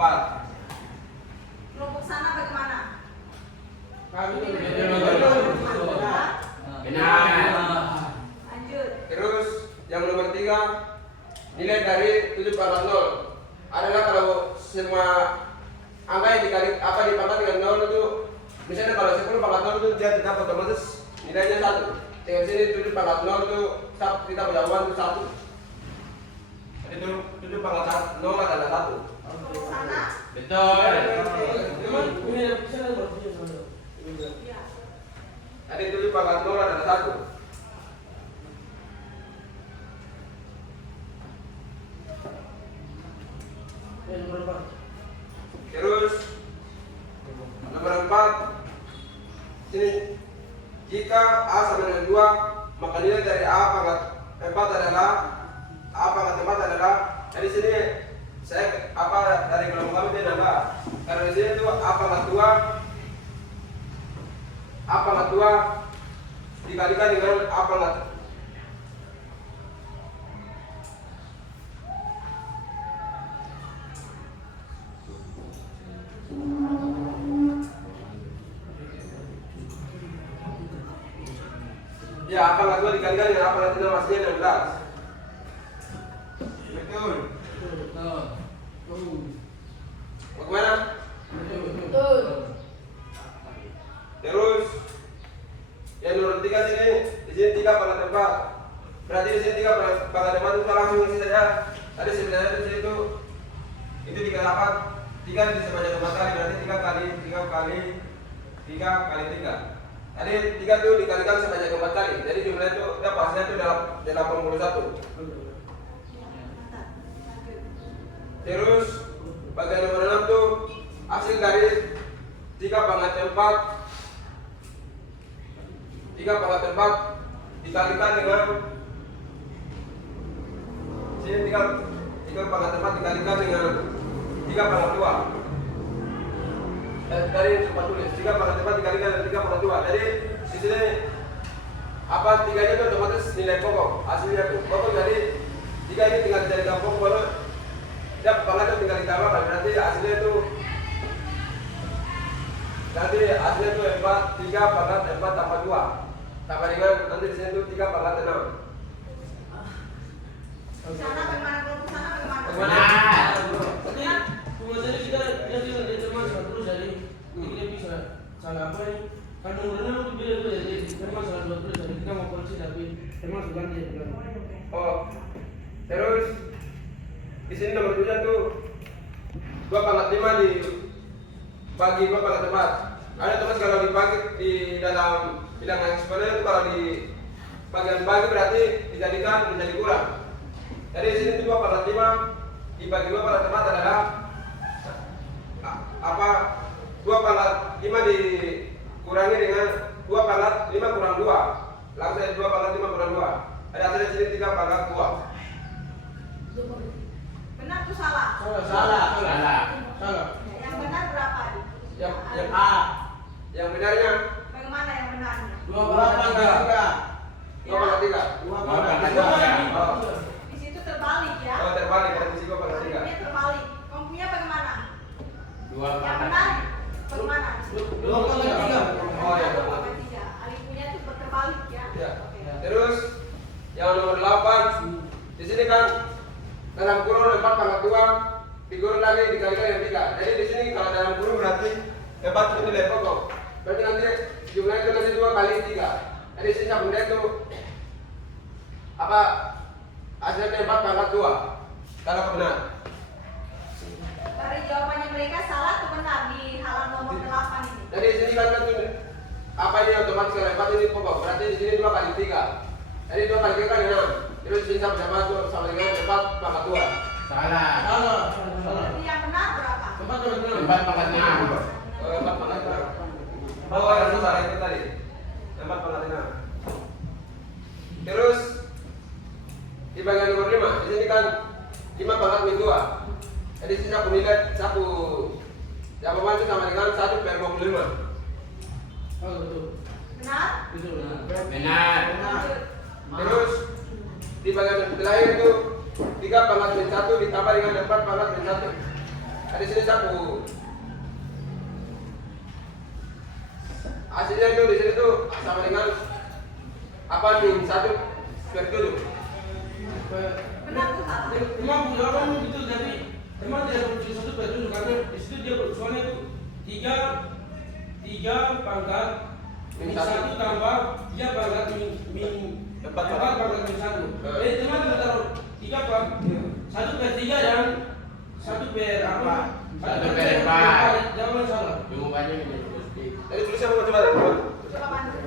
Kelompok sana bagaimana? Benar. Lanjut. Terus yang nomor 3, nilai dari 7 pangkat 0 adalah kalau semua angka yang dipangkat dengan 0 itu, misalnya kalau 10 pangkat 0 itu dia tetap otomatis nilainya 1. Dengan sini 7 pangkat 0 itu kita jawaban itu 1. Jadi 7 pangkat 0 adalah 1. Kelompok sana? Betul. Iya. Jadi 7 pangkat 0 adalah 1. Terus nomor 4, ini jika A sama dengan 2, maka nilai dari A pangkat 4 adalah dari sini saya dari kelompok kami dia nambah. Karena di sini itu A pangkat 2 dikalikan dengan A pangkat A pangkat 2 dikalikan dengan A pangkat 6 hasilnya 16. Betul. Bagaimana? Betul. Terus yang nomor 3 sini, di sini 3 pangkat 4. Berarti di sini 3 pangkat 4 itu langsung isi saja. Tadi sebenarnya di sini itu dikali 3 di sebanyak 4 kali, berarti 3 kali 3. Jadi 3 itu dikalikan sebanyak 4 kali. Jadi jumlahnya itu hasilnya itu 81. Terus bagian nomor 6 tuh hasil dari 3 pangkat 4 dikalikan dengan sini 3 pangkat 4 dikalikan dengan 3 pangkat 2. Dari tempat tulis 3 pangkat 4 dikalikan dengan 3 pangkat 2. Jadi di sini 3-nya itu otomatis nilai pokok. Hasilnya itu pokok, jadi 3 ini tinggal dijadikan pokok, baru dia pangkat itu tinggal ditambahkan. Berarti hasilnya itu 3 pangkat 4 tambah 2 tambah dengan nanti di sini itu 3 pangkat 6. Sana bagaimana? Kelompok sana bagaimana? Benar. Jadi kita jadi teman terus jadi kita bisa salah apa ya? Karena nomor 6 itu beda jadi teman salah 20 jadi kita mau koreksi tapi teman sudah dia. Oh, terus di sini nomor 7 tuh 2 pangkat 5 dibagi 2 pangkat 4. Ada teman kalau dibagi di dalam bilangan eksponen itu kalau di bagian bagi berarti dijadikan menjadi kurang. Jadi di sini 2 pangkat 5 dibagi 2 pangkat 4 adalah 2 pangkat 5 dikurangi dengan 2 pangkat 5 kurang 2. Langsung dari 2 pangkat 5 kurang 2. Ada hasilnya di sini 3 pangkat 2. Benar tuh salah? Salah. Yang benar berapa? Yang A. Yang benarnya Bagaimana yang benarnya? 2 pangkat 2 pangkat 3. 2 pangkat 3. Oh, Di situ terbalik ya? oh terbalik dari sisi 2 pangkat 3. Kompunya terbalik. Kompunya bagaimana? 2 Yang pangkat benar bagaimana? 2 pangkat 3. Oh ya. Alifnya itu terbalik ya? Ya. Oke. Terus yang nomor 8 di sini kan dalam kurung 4 pangkat 2 dikurung lagi dikalikan dengan 3. Jadi di sini kalau dalam kurung berarti 4 itu nilai pokok. Berarti nanti jumlah itu nanti 2 kali 3. Jadi sisa benda itu hasilnya 4 pangkat 2. Kalau benar. Dari jawabannya mereka salah atau benar di halaman nomor 8 ini? Jadi di sini kan apa ini otomatis kalau 4 ini pokok. Berarti di sini 2 kali 3. Jadi 2 kali 3 kan 6. Terus di sini sama dengan 4 pangkat 2. Salah. Jadi yang benar berapa? 4 pangkat 6. 4 pangkat 6. Oh, ada salah itu tadi. 4 pangkat 6. Terus di bagian nomor 5, di sini kan 5 pangkat min 2. Jadi sini aku nilai jawaban itu sama dengan 1/25. Oh, betul. Benar? Betul. Benar. Terus di bagian terakhir itu 3 pangkat min 1 ditambah dengan 4 pangkat min 1. Di sini aku hasilnya itu di sini tuh sama dengan apa min 1/7. Benar atau salah? Memang jawabannya gitu, jadi memang tidak perlu 1/7 karena di situ dia soalnya itu 3 pangkat min 1 tambah 3 pangkat min 4 pangkat min 1. Jadi teman taruh 3 pangkat 1/3 dan 1/4. 1/4. Jawaban salah. Jawabannya ini pasti. Jadi tulisnya mau coba. Coba bantu.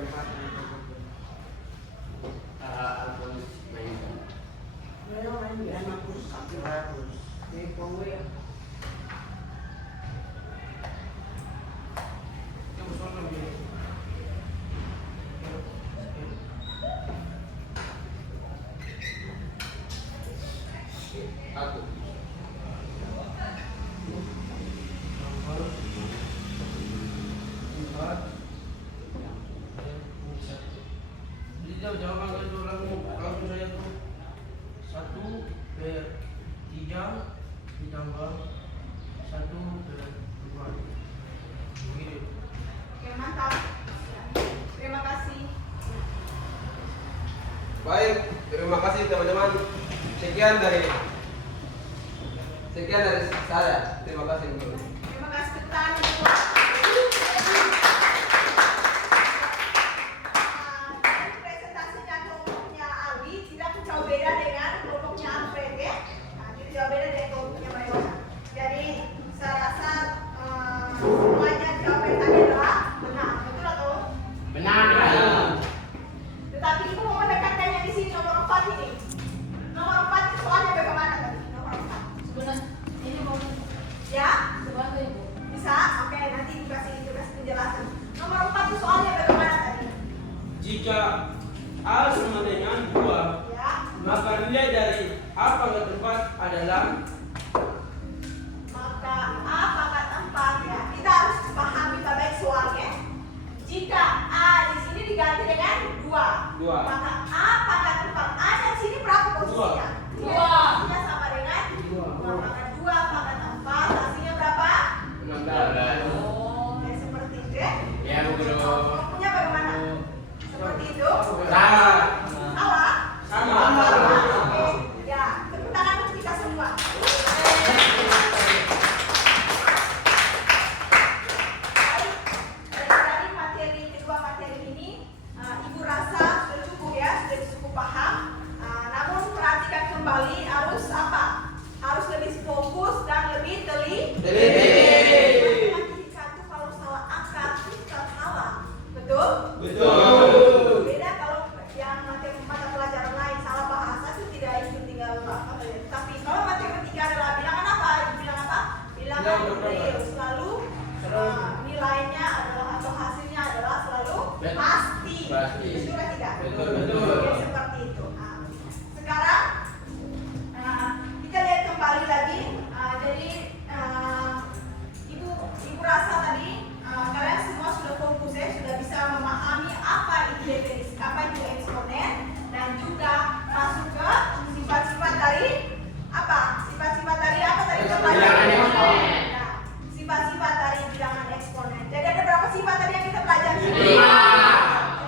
Aku. Jadi jawaban itu langsung saja tuh 1/3 ditambah 1/2. Begitu. Oke, mantap. Terima kasih. Baik, terima kasih teman-teman. Sekian dari saya. Terima kasih. Terima kasih Ketan. Presentasinya kelompoknya Alwi tidak jauh beda dengan kelompoknya Alfred ya. Nah, jadi jauh beda dengan kelompoknya Mayona. Jadi saya rasa semuanya jawaban tadi adalah benar. Betul atau? Benar. Tetapi ibu mau mendekatkan yang di sini nomor 4 ini. Nomor 4 itu soalnya bagaimana tadi? Nomor 4. Sebenarnya ini mau Ya? sebenarnya ibu. Bisa? Oke, nanti dikasih penjelasan. Nomor 4 itu soalnya bagaimana tadi? Jika A sama dengan 2, Ya. maka nilai dari A pangkat 4 adalah Maka A pangkat 4 ya. Kita harus pahami baik soalnya. Jika A di sini diganti dengan 2, maka A pangkat 4. A di sini berapa posisinya? 2. Posisinya sama dengan 2. maka 2 pangkat 4 hasilnya berapa? 16. Oke, seperti itu ya. Ya, Bu Guru. Punya bagaimana? Seperti itu? Sama. Salah? Sama. Oke. Ya, tepuk tangan untuk kita semua. Dari materi kedua materi ini, Ibu rasa sudah cukup ya, sudah cukup paham. Namun perhatikan kembali harus apa? Harus lebih fokus dan lebih teliti. Matematika itu kalau salah angka kita salah, betul? Betul. Beda kalau yang mata pelajaran lain salah bahasa itu tidak itu tinggal apa ya. Tapi kalau matematika adalah bilangan apa? Bilangan apa? Bilangan real. Selalu nilainya adalah atau hasilnya adalah selalu pasti. Pasti. Betul atau tidak? Betul. Oke, seperti itu. Sekarang kita lihat kembali lagi. Jadi ibu rasa tadi kalian semua sudah fokus ya, sudah bisa memahami apa itu definisi, apa itu eksponen, dan juga masuk ke sifat-sifat dari apa? Sifat-sifat dari apa tadi kita belajar? Bilangan eksponen. Nah, sifat-sifat dari bilangan eksponen. Jadi ada berapa sifat tadi yang kita pelajari? 5. Jadi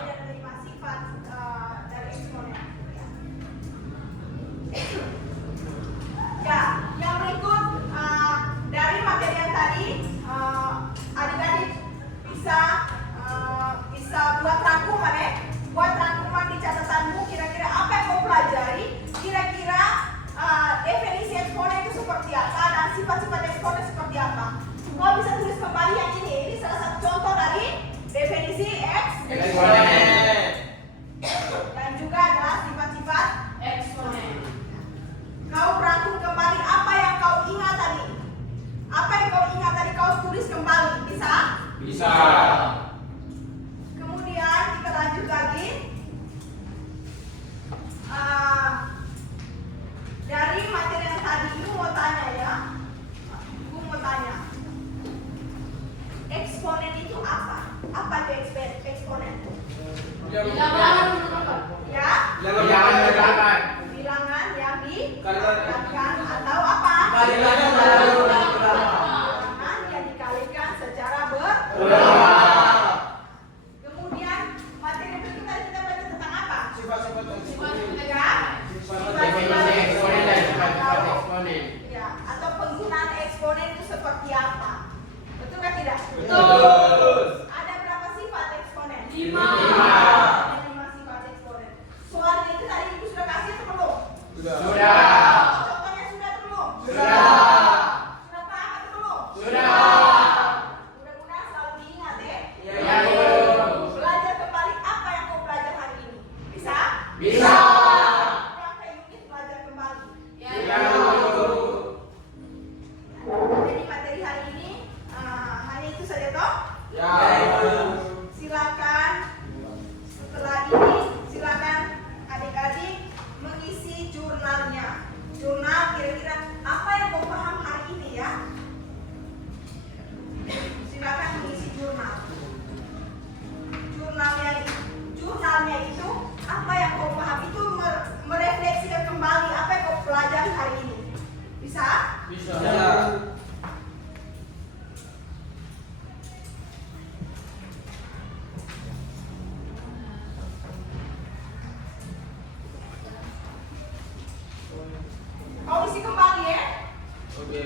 ada 5 sifat dari Bisa. Kau isi kembali ya. Oke.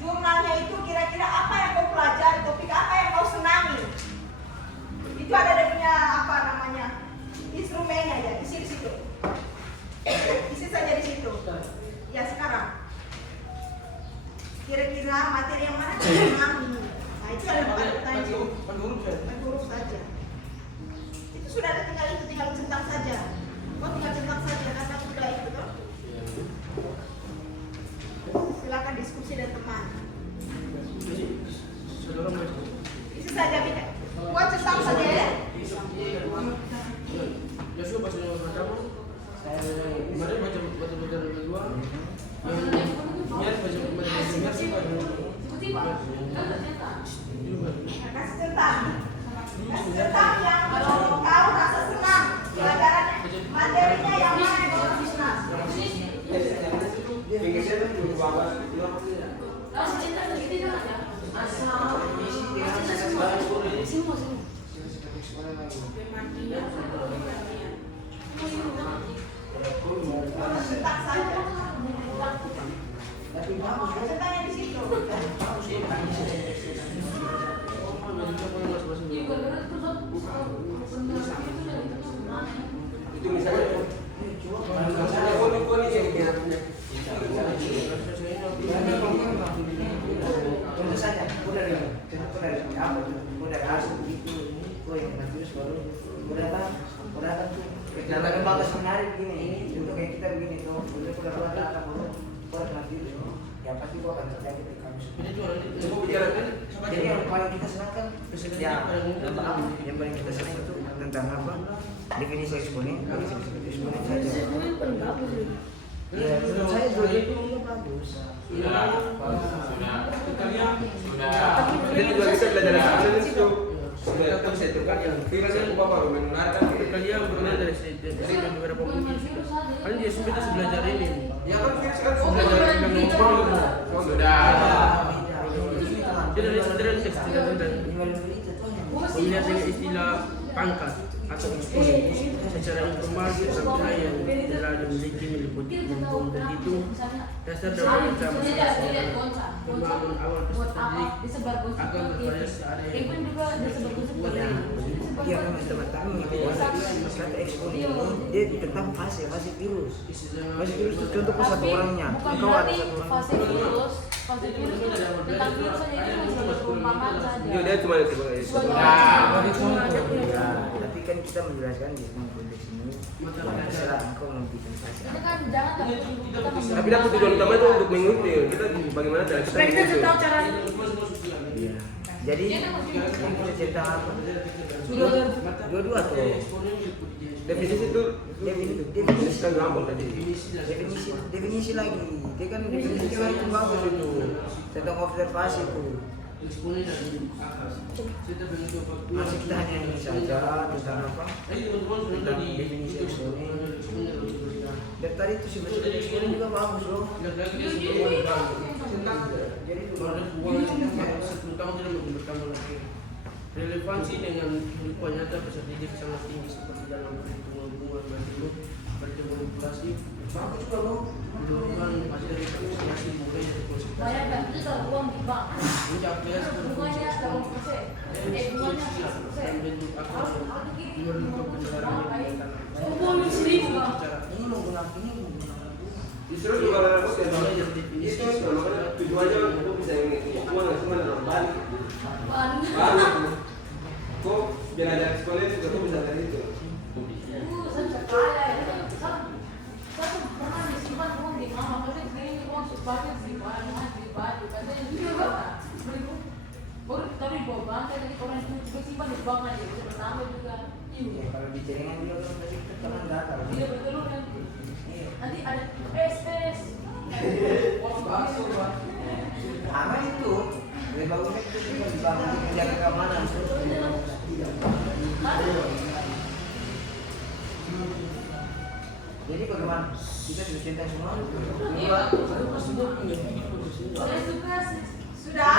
Jurnalnya itu kira-kira apa yang kau pelajari, topik apa yang kau senangi. Itu ada dia punya apa namanya instrumennya ya, isi di situ. Isi saja di situ. Ya sekarang. Kira-kira materi yang mana kau senangi. Nah itu ada pertanyaan. Huruf saja. Itu sudah ada, tinggal centang saja. Kau tinggal centang saja karena sudah itu toh. Silakan diskusi dan teman. Isi saja Bika. Buat centang saja ya. Yosua pasal yang pertama. Mari baca yang kedua. Yang baca Kasih centang. Kasih centang yang kalau kau rasa senang pelajarannya, materinya yang mana yang kau rasa senang. Centang saja. Centangnya di situ. Itu misalnya Tentu saja, udah apa tuh? Udah kasih begitu, kau yang terus baru udah datang tuh. Datang bagus menarik gini, untuk kayak kita begini tuh, udah datang baru nanti ya pasti gua akan terjadi di kamu. Coba bicara kan. Jadi yang paling kita senang kan ya tentang apa? Yang paling kita senang itu tentang apa? Definisi eksponen, eksponen saja. Ya, menurut saya dua itu bagus. Sudah. Jadi juga kita belajar dari itu. Sudah kan saya tukar yang kira saya lupa baru mendengarkan kalian pernah dari beberapa mungkin sudah. Kan dia sudah belajar ini. ya kan kira sekarang Belajar tentang ngomong. sudah. Dia dari saudara teks dan pemilihan dengan istilah pangkat atau eksponen secara informal secara yang telah dimiliki meliputi membuat berhitung dasar dan bersama pembangunan awal peserta didik akan bervariasi area Iya memang teman-teman mengikuti kata eksponen ini dia tentang fase virus. Fase virus itu contoh pas satu orangnya. Engkau ada satu orang. Fase virus tentang virus saja itu cuma sebagai perumpamaan saja. Dia cuma itu Ya, tapi kan kita menjelaskan di konteks ini terserah engkau membuat fase. Itu kan jangan tapi dapat tujuan utama itu untuk mengikuti kita bagaimana cara kita Supaya kita sudah tahu cara. Iya. Jadi yang kita cerita apa? Dua-dua tuh. definisi itu definisi kan gampang tadi. Definisi lagi. Dia kan definisi lagi bagus itu. Tentang observasi itu. Masih kita hanya ini saja tentang apa? Tentang definisi eksponen. Dan tadi itu sebenarnya eksponen juga bagus loh. Relevansi dengan kehidupan nyata peserta didik sangat tinggi seperti dalam perhitungan hubungan bermanipulasi Bagus juga loh. mendorongkan hasil dari kalkulasi mulai dari konsultasi bayar nggak itu kalau uang di bank mencapai bunganya 80%, bunganya 100%. dan bentuk akal memerlukan penjelasan yang Uang 1.000 bang. Ini menggunakan ini Justru juga dalam proses itu makanya tujuannya untuk bisa hubungan dengan dalam balik. Balik. Kok biar ada sekolah juga kok bisa dari itu. Saya kaya ya. Saya pernah disimpan uang di mana? Maksudnya begini uang supaya simpan di baju. Katanya juga beli baru tadi bawa bank, tadi orang itu juga simpan di bank aja. Bisa bertambah juga. ya, kalau di jaringan dia kan berarti teman data. Tidak bertelur nanti. Nanti ada es. Aman itu. Lebih bagusnya itu cuma dibangun menjaga keamanan. Jadi bagaimana? Kita sudah cinta semua? Iya. Sudah?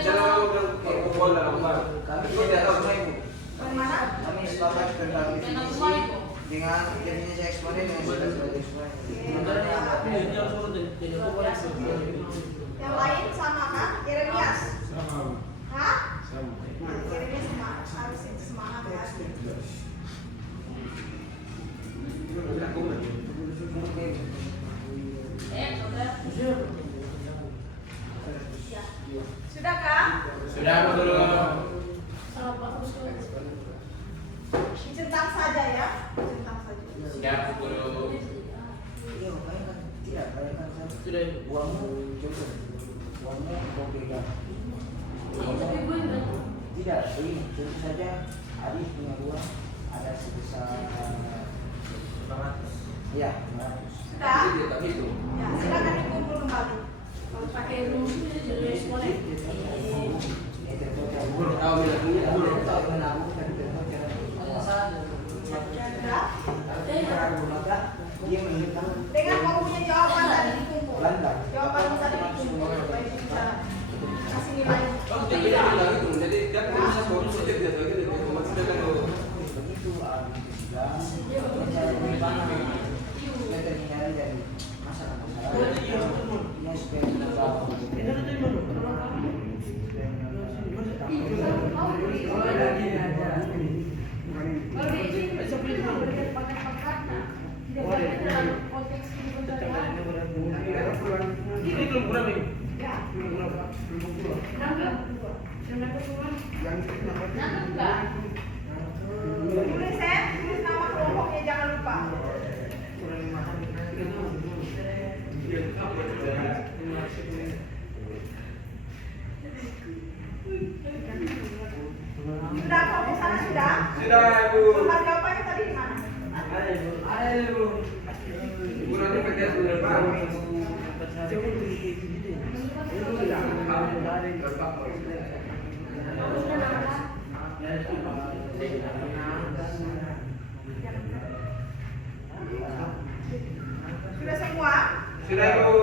Jangan ngomong perempuan dalam bar. Kami tidak tahu semua ibu. Bagaimana? Kami sepakat tentang definisi dengan definisi eksponen dengan sifat sebagai eksponen. Yang lain sama kan? Yeremias? Hah? Sama. Yeremias sama. Harus semangat ya. Sudahkah? Sudah Bu Guru. Dicentang saja ya. Dicentang saja. Siap Bu Guru. Iya, bayangkan. Tidak, bayangkan saja. Sudah Ibu. Uangmu cukup. Uangmu kau pegang. Tidak, begini. Contoh saja, Adit punya uang ada sebesar 500. Iya, 500. Sudah? Tak hitung. Ya, silakan dikumpul kembali. Kalau pakai rumus itu jadi eksponen. Guru tahu bila punya. Sudah? Dia menghitang Dengan kamu punya jawaban tadi dikumpul. Belanda. Jawaban tadi dikumpul. Baik bicara. Kasih nilai. Oh, tidak tak hitung. Jadi kan bisa bonus saja dia bagi dia. Sudah kan lo. begitu cara penyimpanan supaya terhindari dari masalah-masalah yang supaya tidak tahu. Ini belum kurang ini. Tulis ya, tulis nama kelompoknya jangan lupa. Sudah kelompok sana sudah? Sudah Ibu. Tempat jawabannya tadi di mana? Ibu nanti pakai sudah Pak. Sudah semua? Sudah Ibu.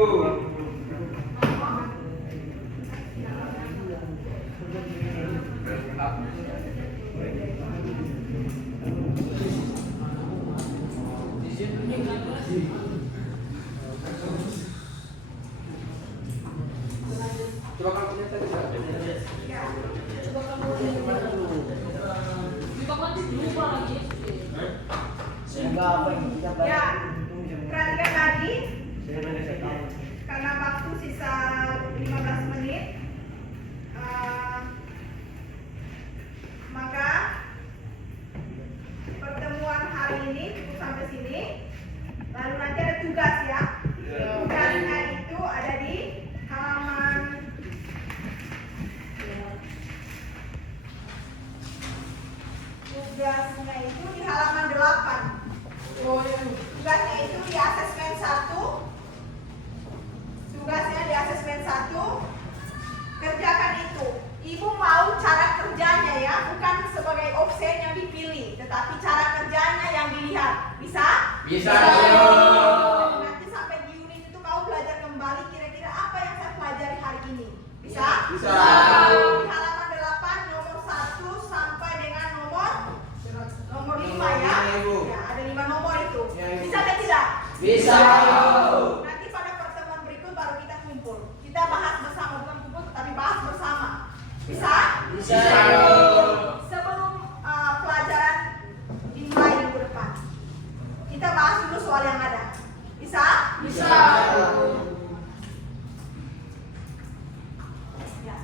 Coba kamu punya tadi Pak. Sehingga apa yang kita Ya, bayar perhatikan tadi. Karena waktu sisa 15 menit, maka pertemuan hari ini cukup sampai sini. Lalu nanti ada tugas ya. Tugasnya itu ada di halaman tugasnya itu di halaman 8. Tugasnya itu di asesmen 1. Tugasnya di asesmen 1. Kerjakan itu. Ibu mau cara kerjanya ya, bukan sebagai option yang dipilih, tetapi cara kerjanya yang dilihat. Bisa? Bisa. Nanti sampai di unit itu kau belajar kembali kira-kira apa yang saya pelajari hari ini. Bisa? Bisa. Di halaman 8 nomor 1 sampai dengan nomor 5 ya. Ya, ada 5 nomor itu. Bisa atau tidak? Bisa. Nanti pada pertemuan berikut baru kita kumpul. Kita bahas bersama, bukan kumpul tapi bahas bersama. Bisa? Bisa. Sebelum pelajaran dimulai minggu depan, kita bahas dulu soal yang ada. Bisa? Bisa. Ya.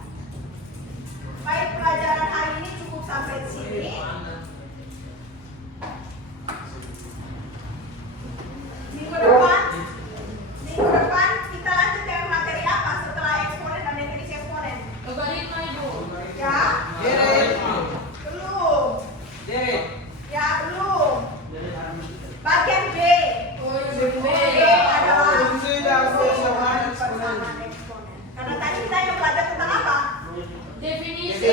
Baik, pelajaran hari ini cukup sampai di sini. Minggu depan kita lanjut dengan materi apa setelah eksponen dan definisi eksponen? Logaritma Ibu. Ya? Belum. Ya, belum. Bagian B. B adalah persamaan eksponen. Karena tadi kita yang belajar tentang apa? Definisi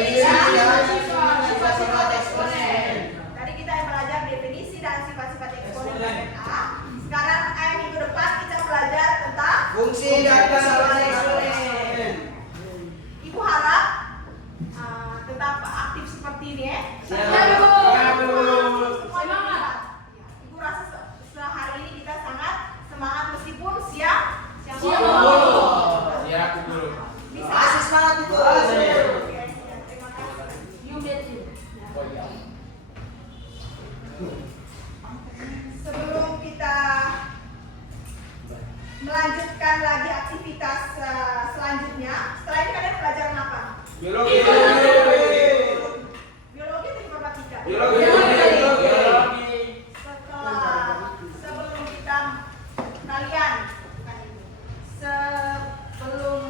Sifat-sifat eksponen. Tadi kita yang belajar definisi dan sifat-sifat eksponen bagian A. Sekarang melanjutkan lagi aktivitas selanjutnya. Setelah ini kalian pelajaran apa? Biologi. Biologi atau informatika? Biologi. Sebelum kita kalian sebelum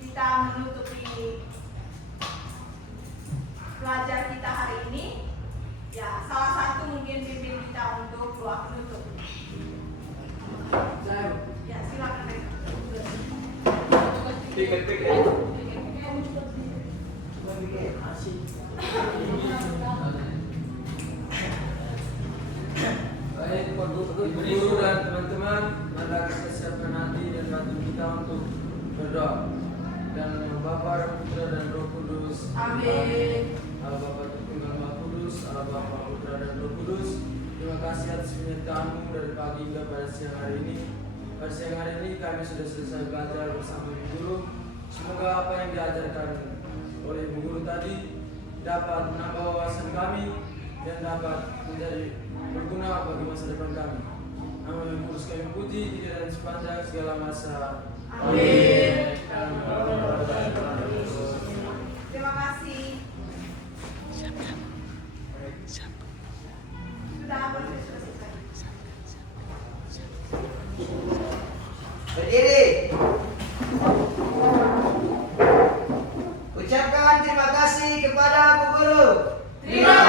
kita menutupi pelajar kita hari ini, ya salah satu mungkin bimbing kita untuk doa penutup. Ya silakan. Pikir. Baik Pak Guru dan teman-teman, mari kita siapkan hati dan bantu kita untuk berdoa. Dan nama Bapa dan Putra dan Roh Kudus. Amin. Allah Bapa Tunggal Maha Kudus, Allah Bapa Putra dan Roh Kudus. Terima kasih atas penyertaan-Mu dari pagi hingga pada siang hari ini. Pada siang hari ini kami sudah selesai belajar bersama Ibu Guru. Semoga apa yang diajarkan oleh Ibu Guru tadi dapat menambah wawasan kami dan dapat menjadi berguna bagi masa depan kami. Nama Ibu Guru kami puji dan sepanjang segala masa. Amin. Terima kasih. Sudah selesai. Berdiri. Ucapkan terima kasih kepada Bu Guru. Terima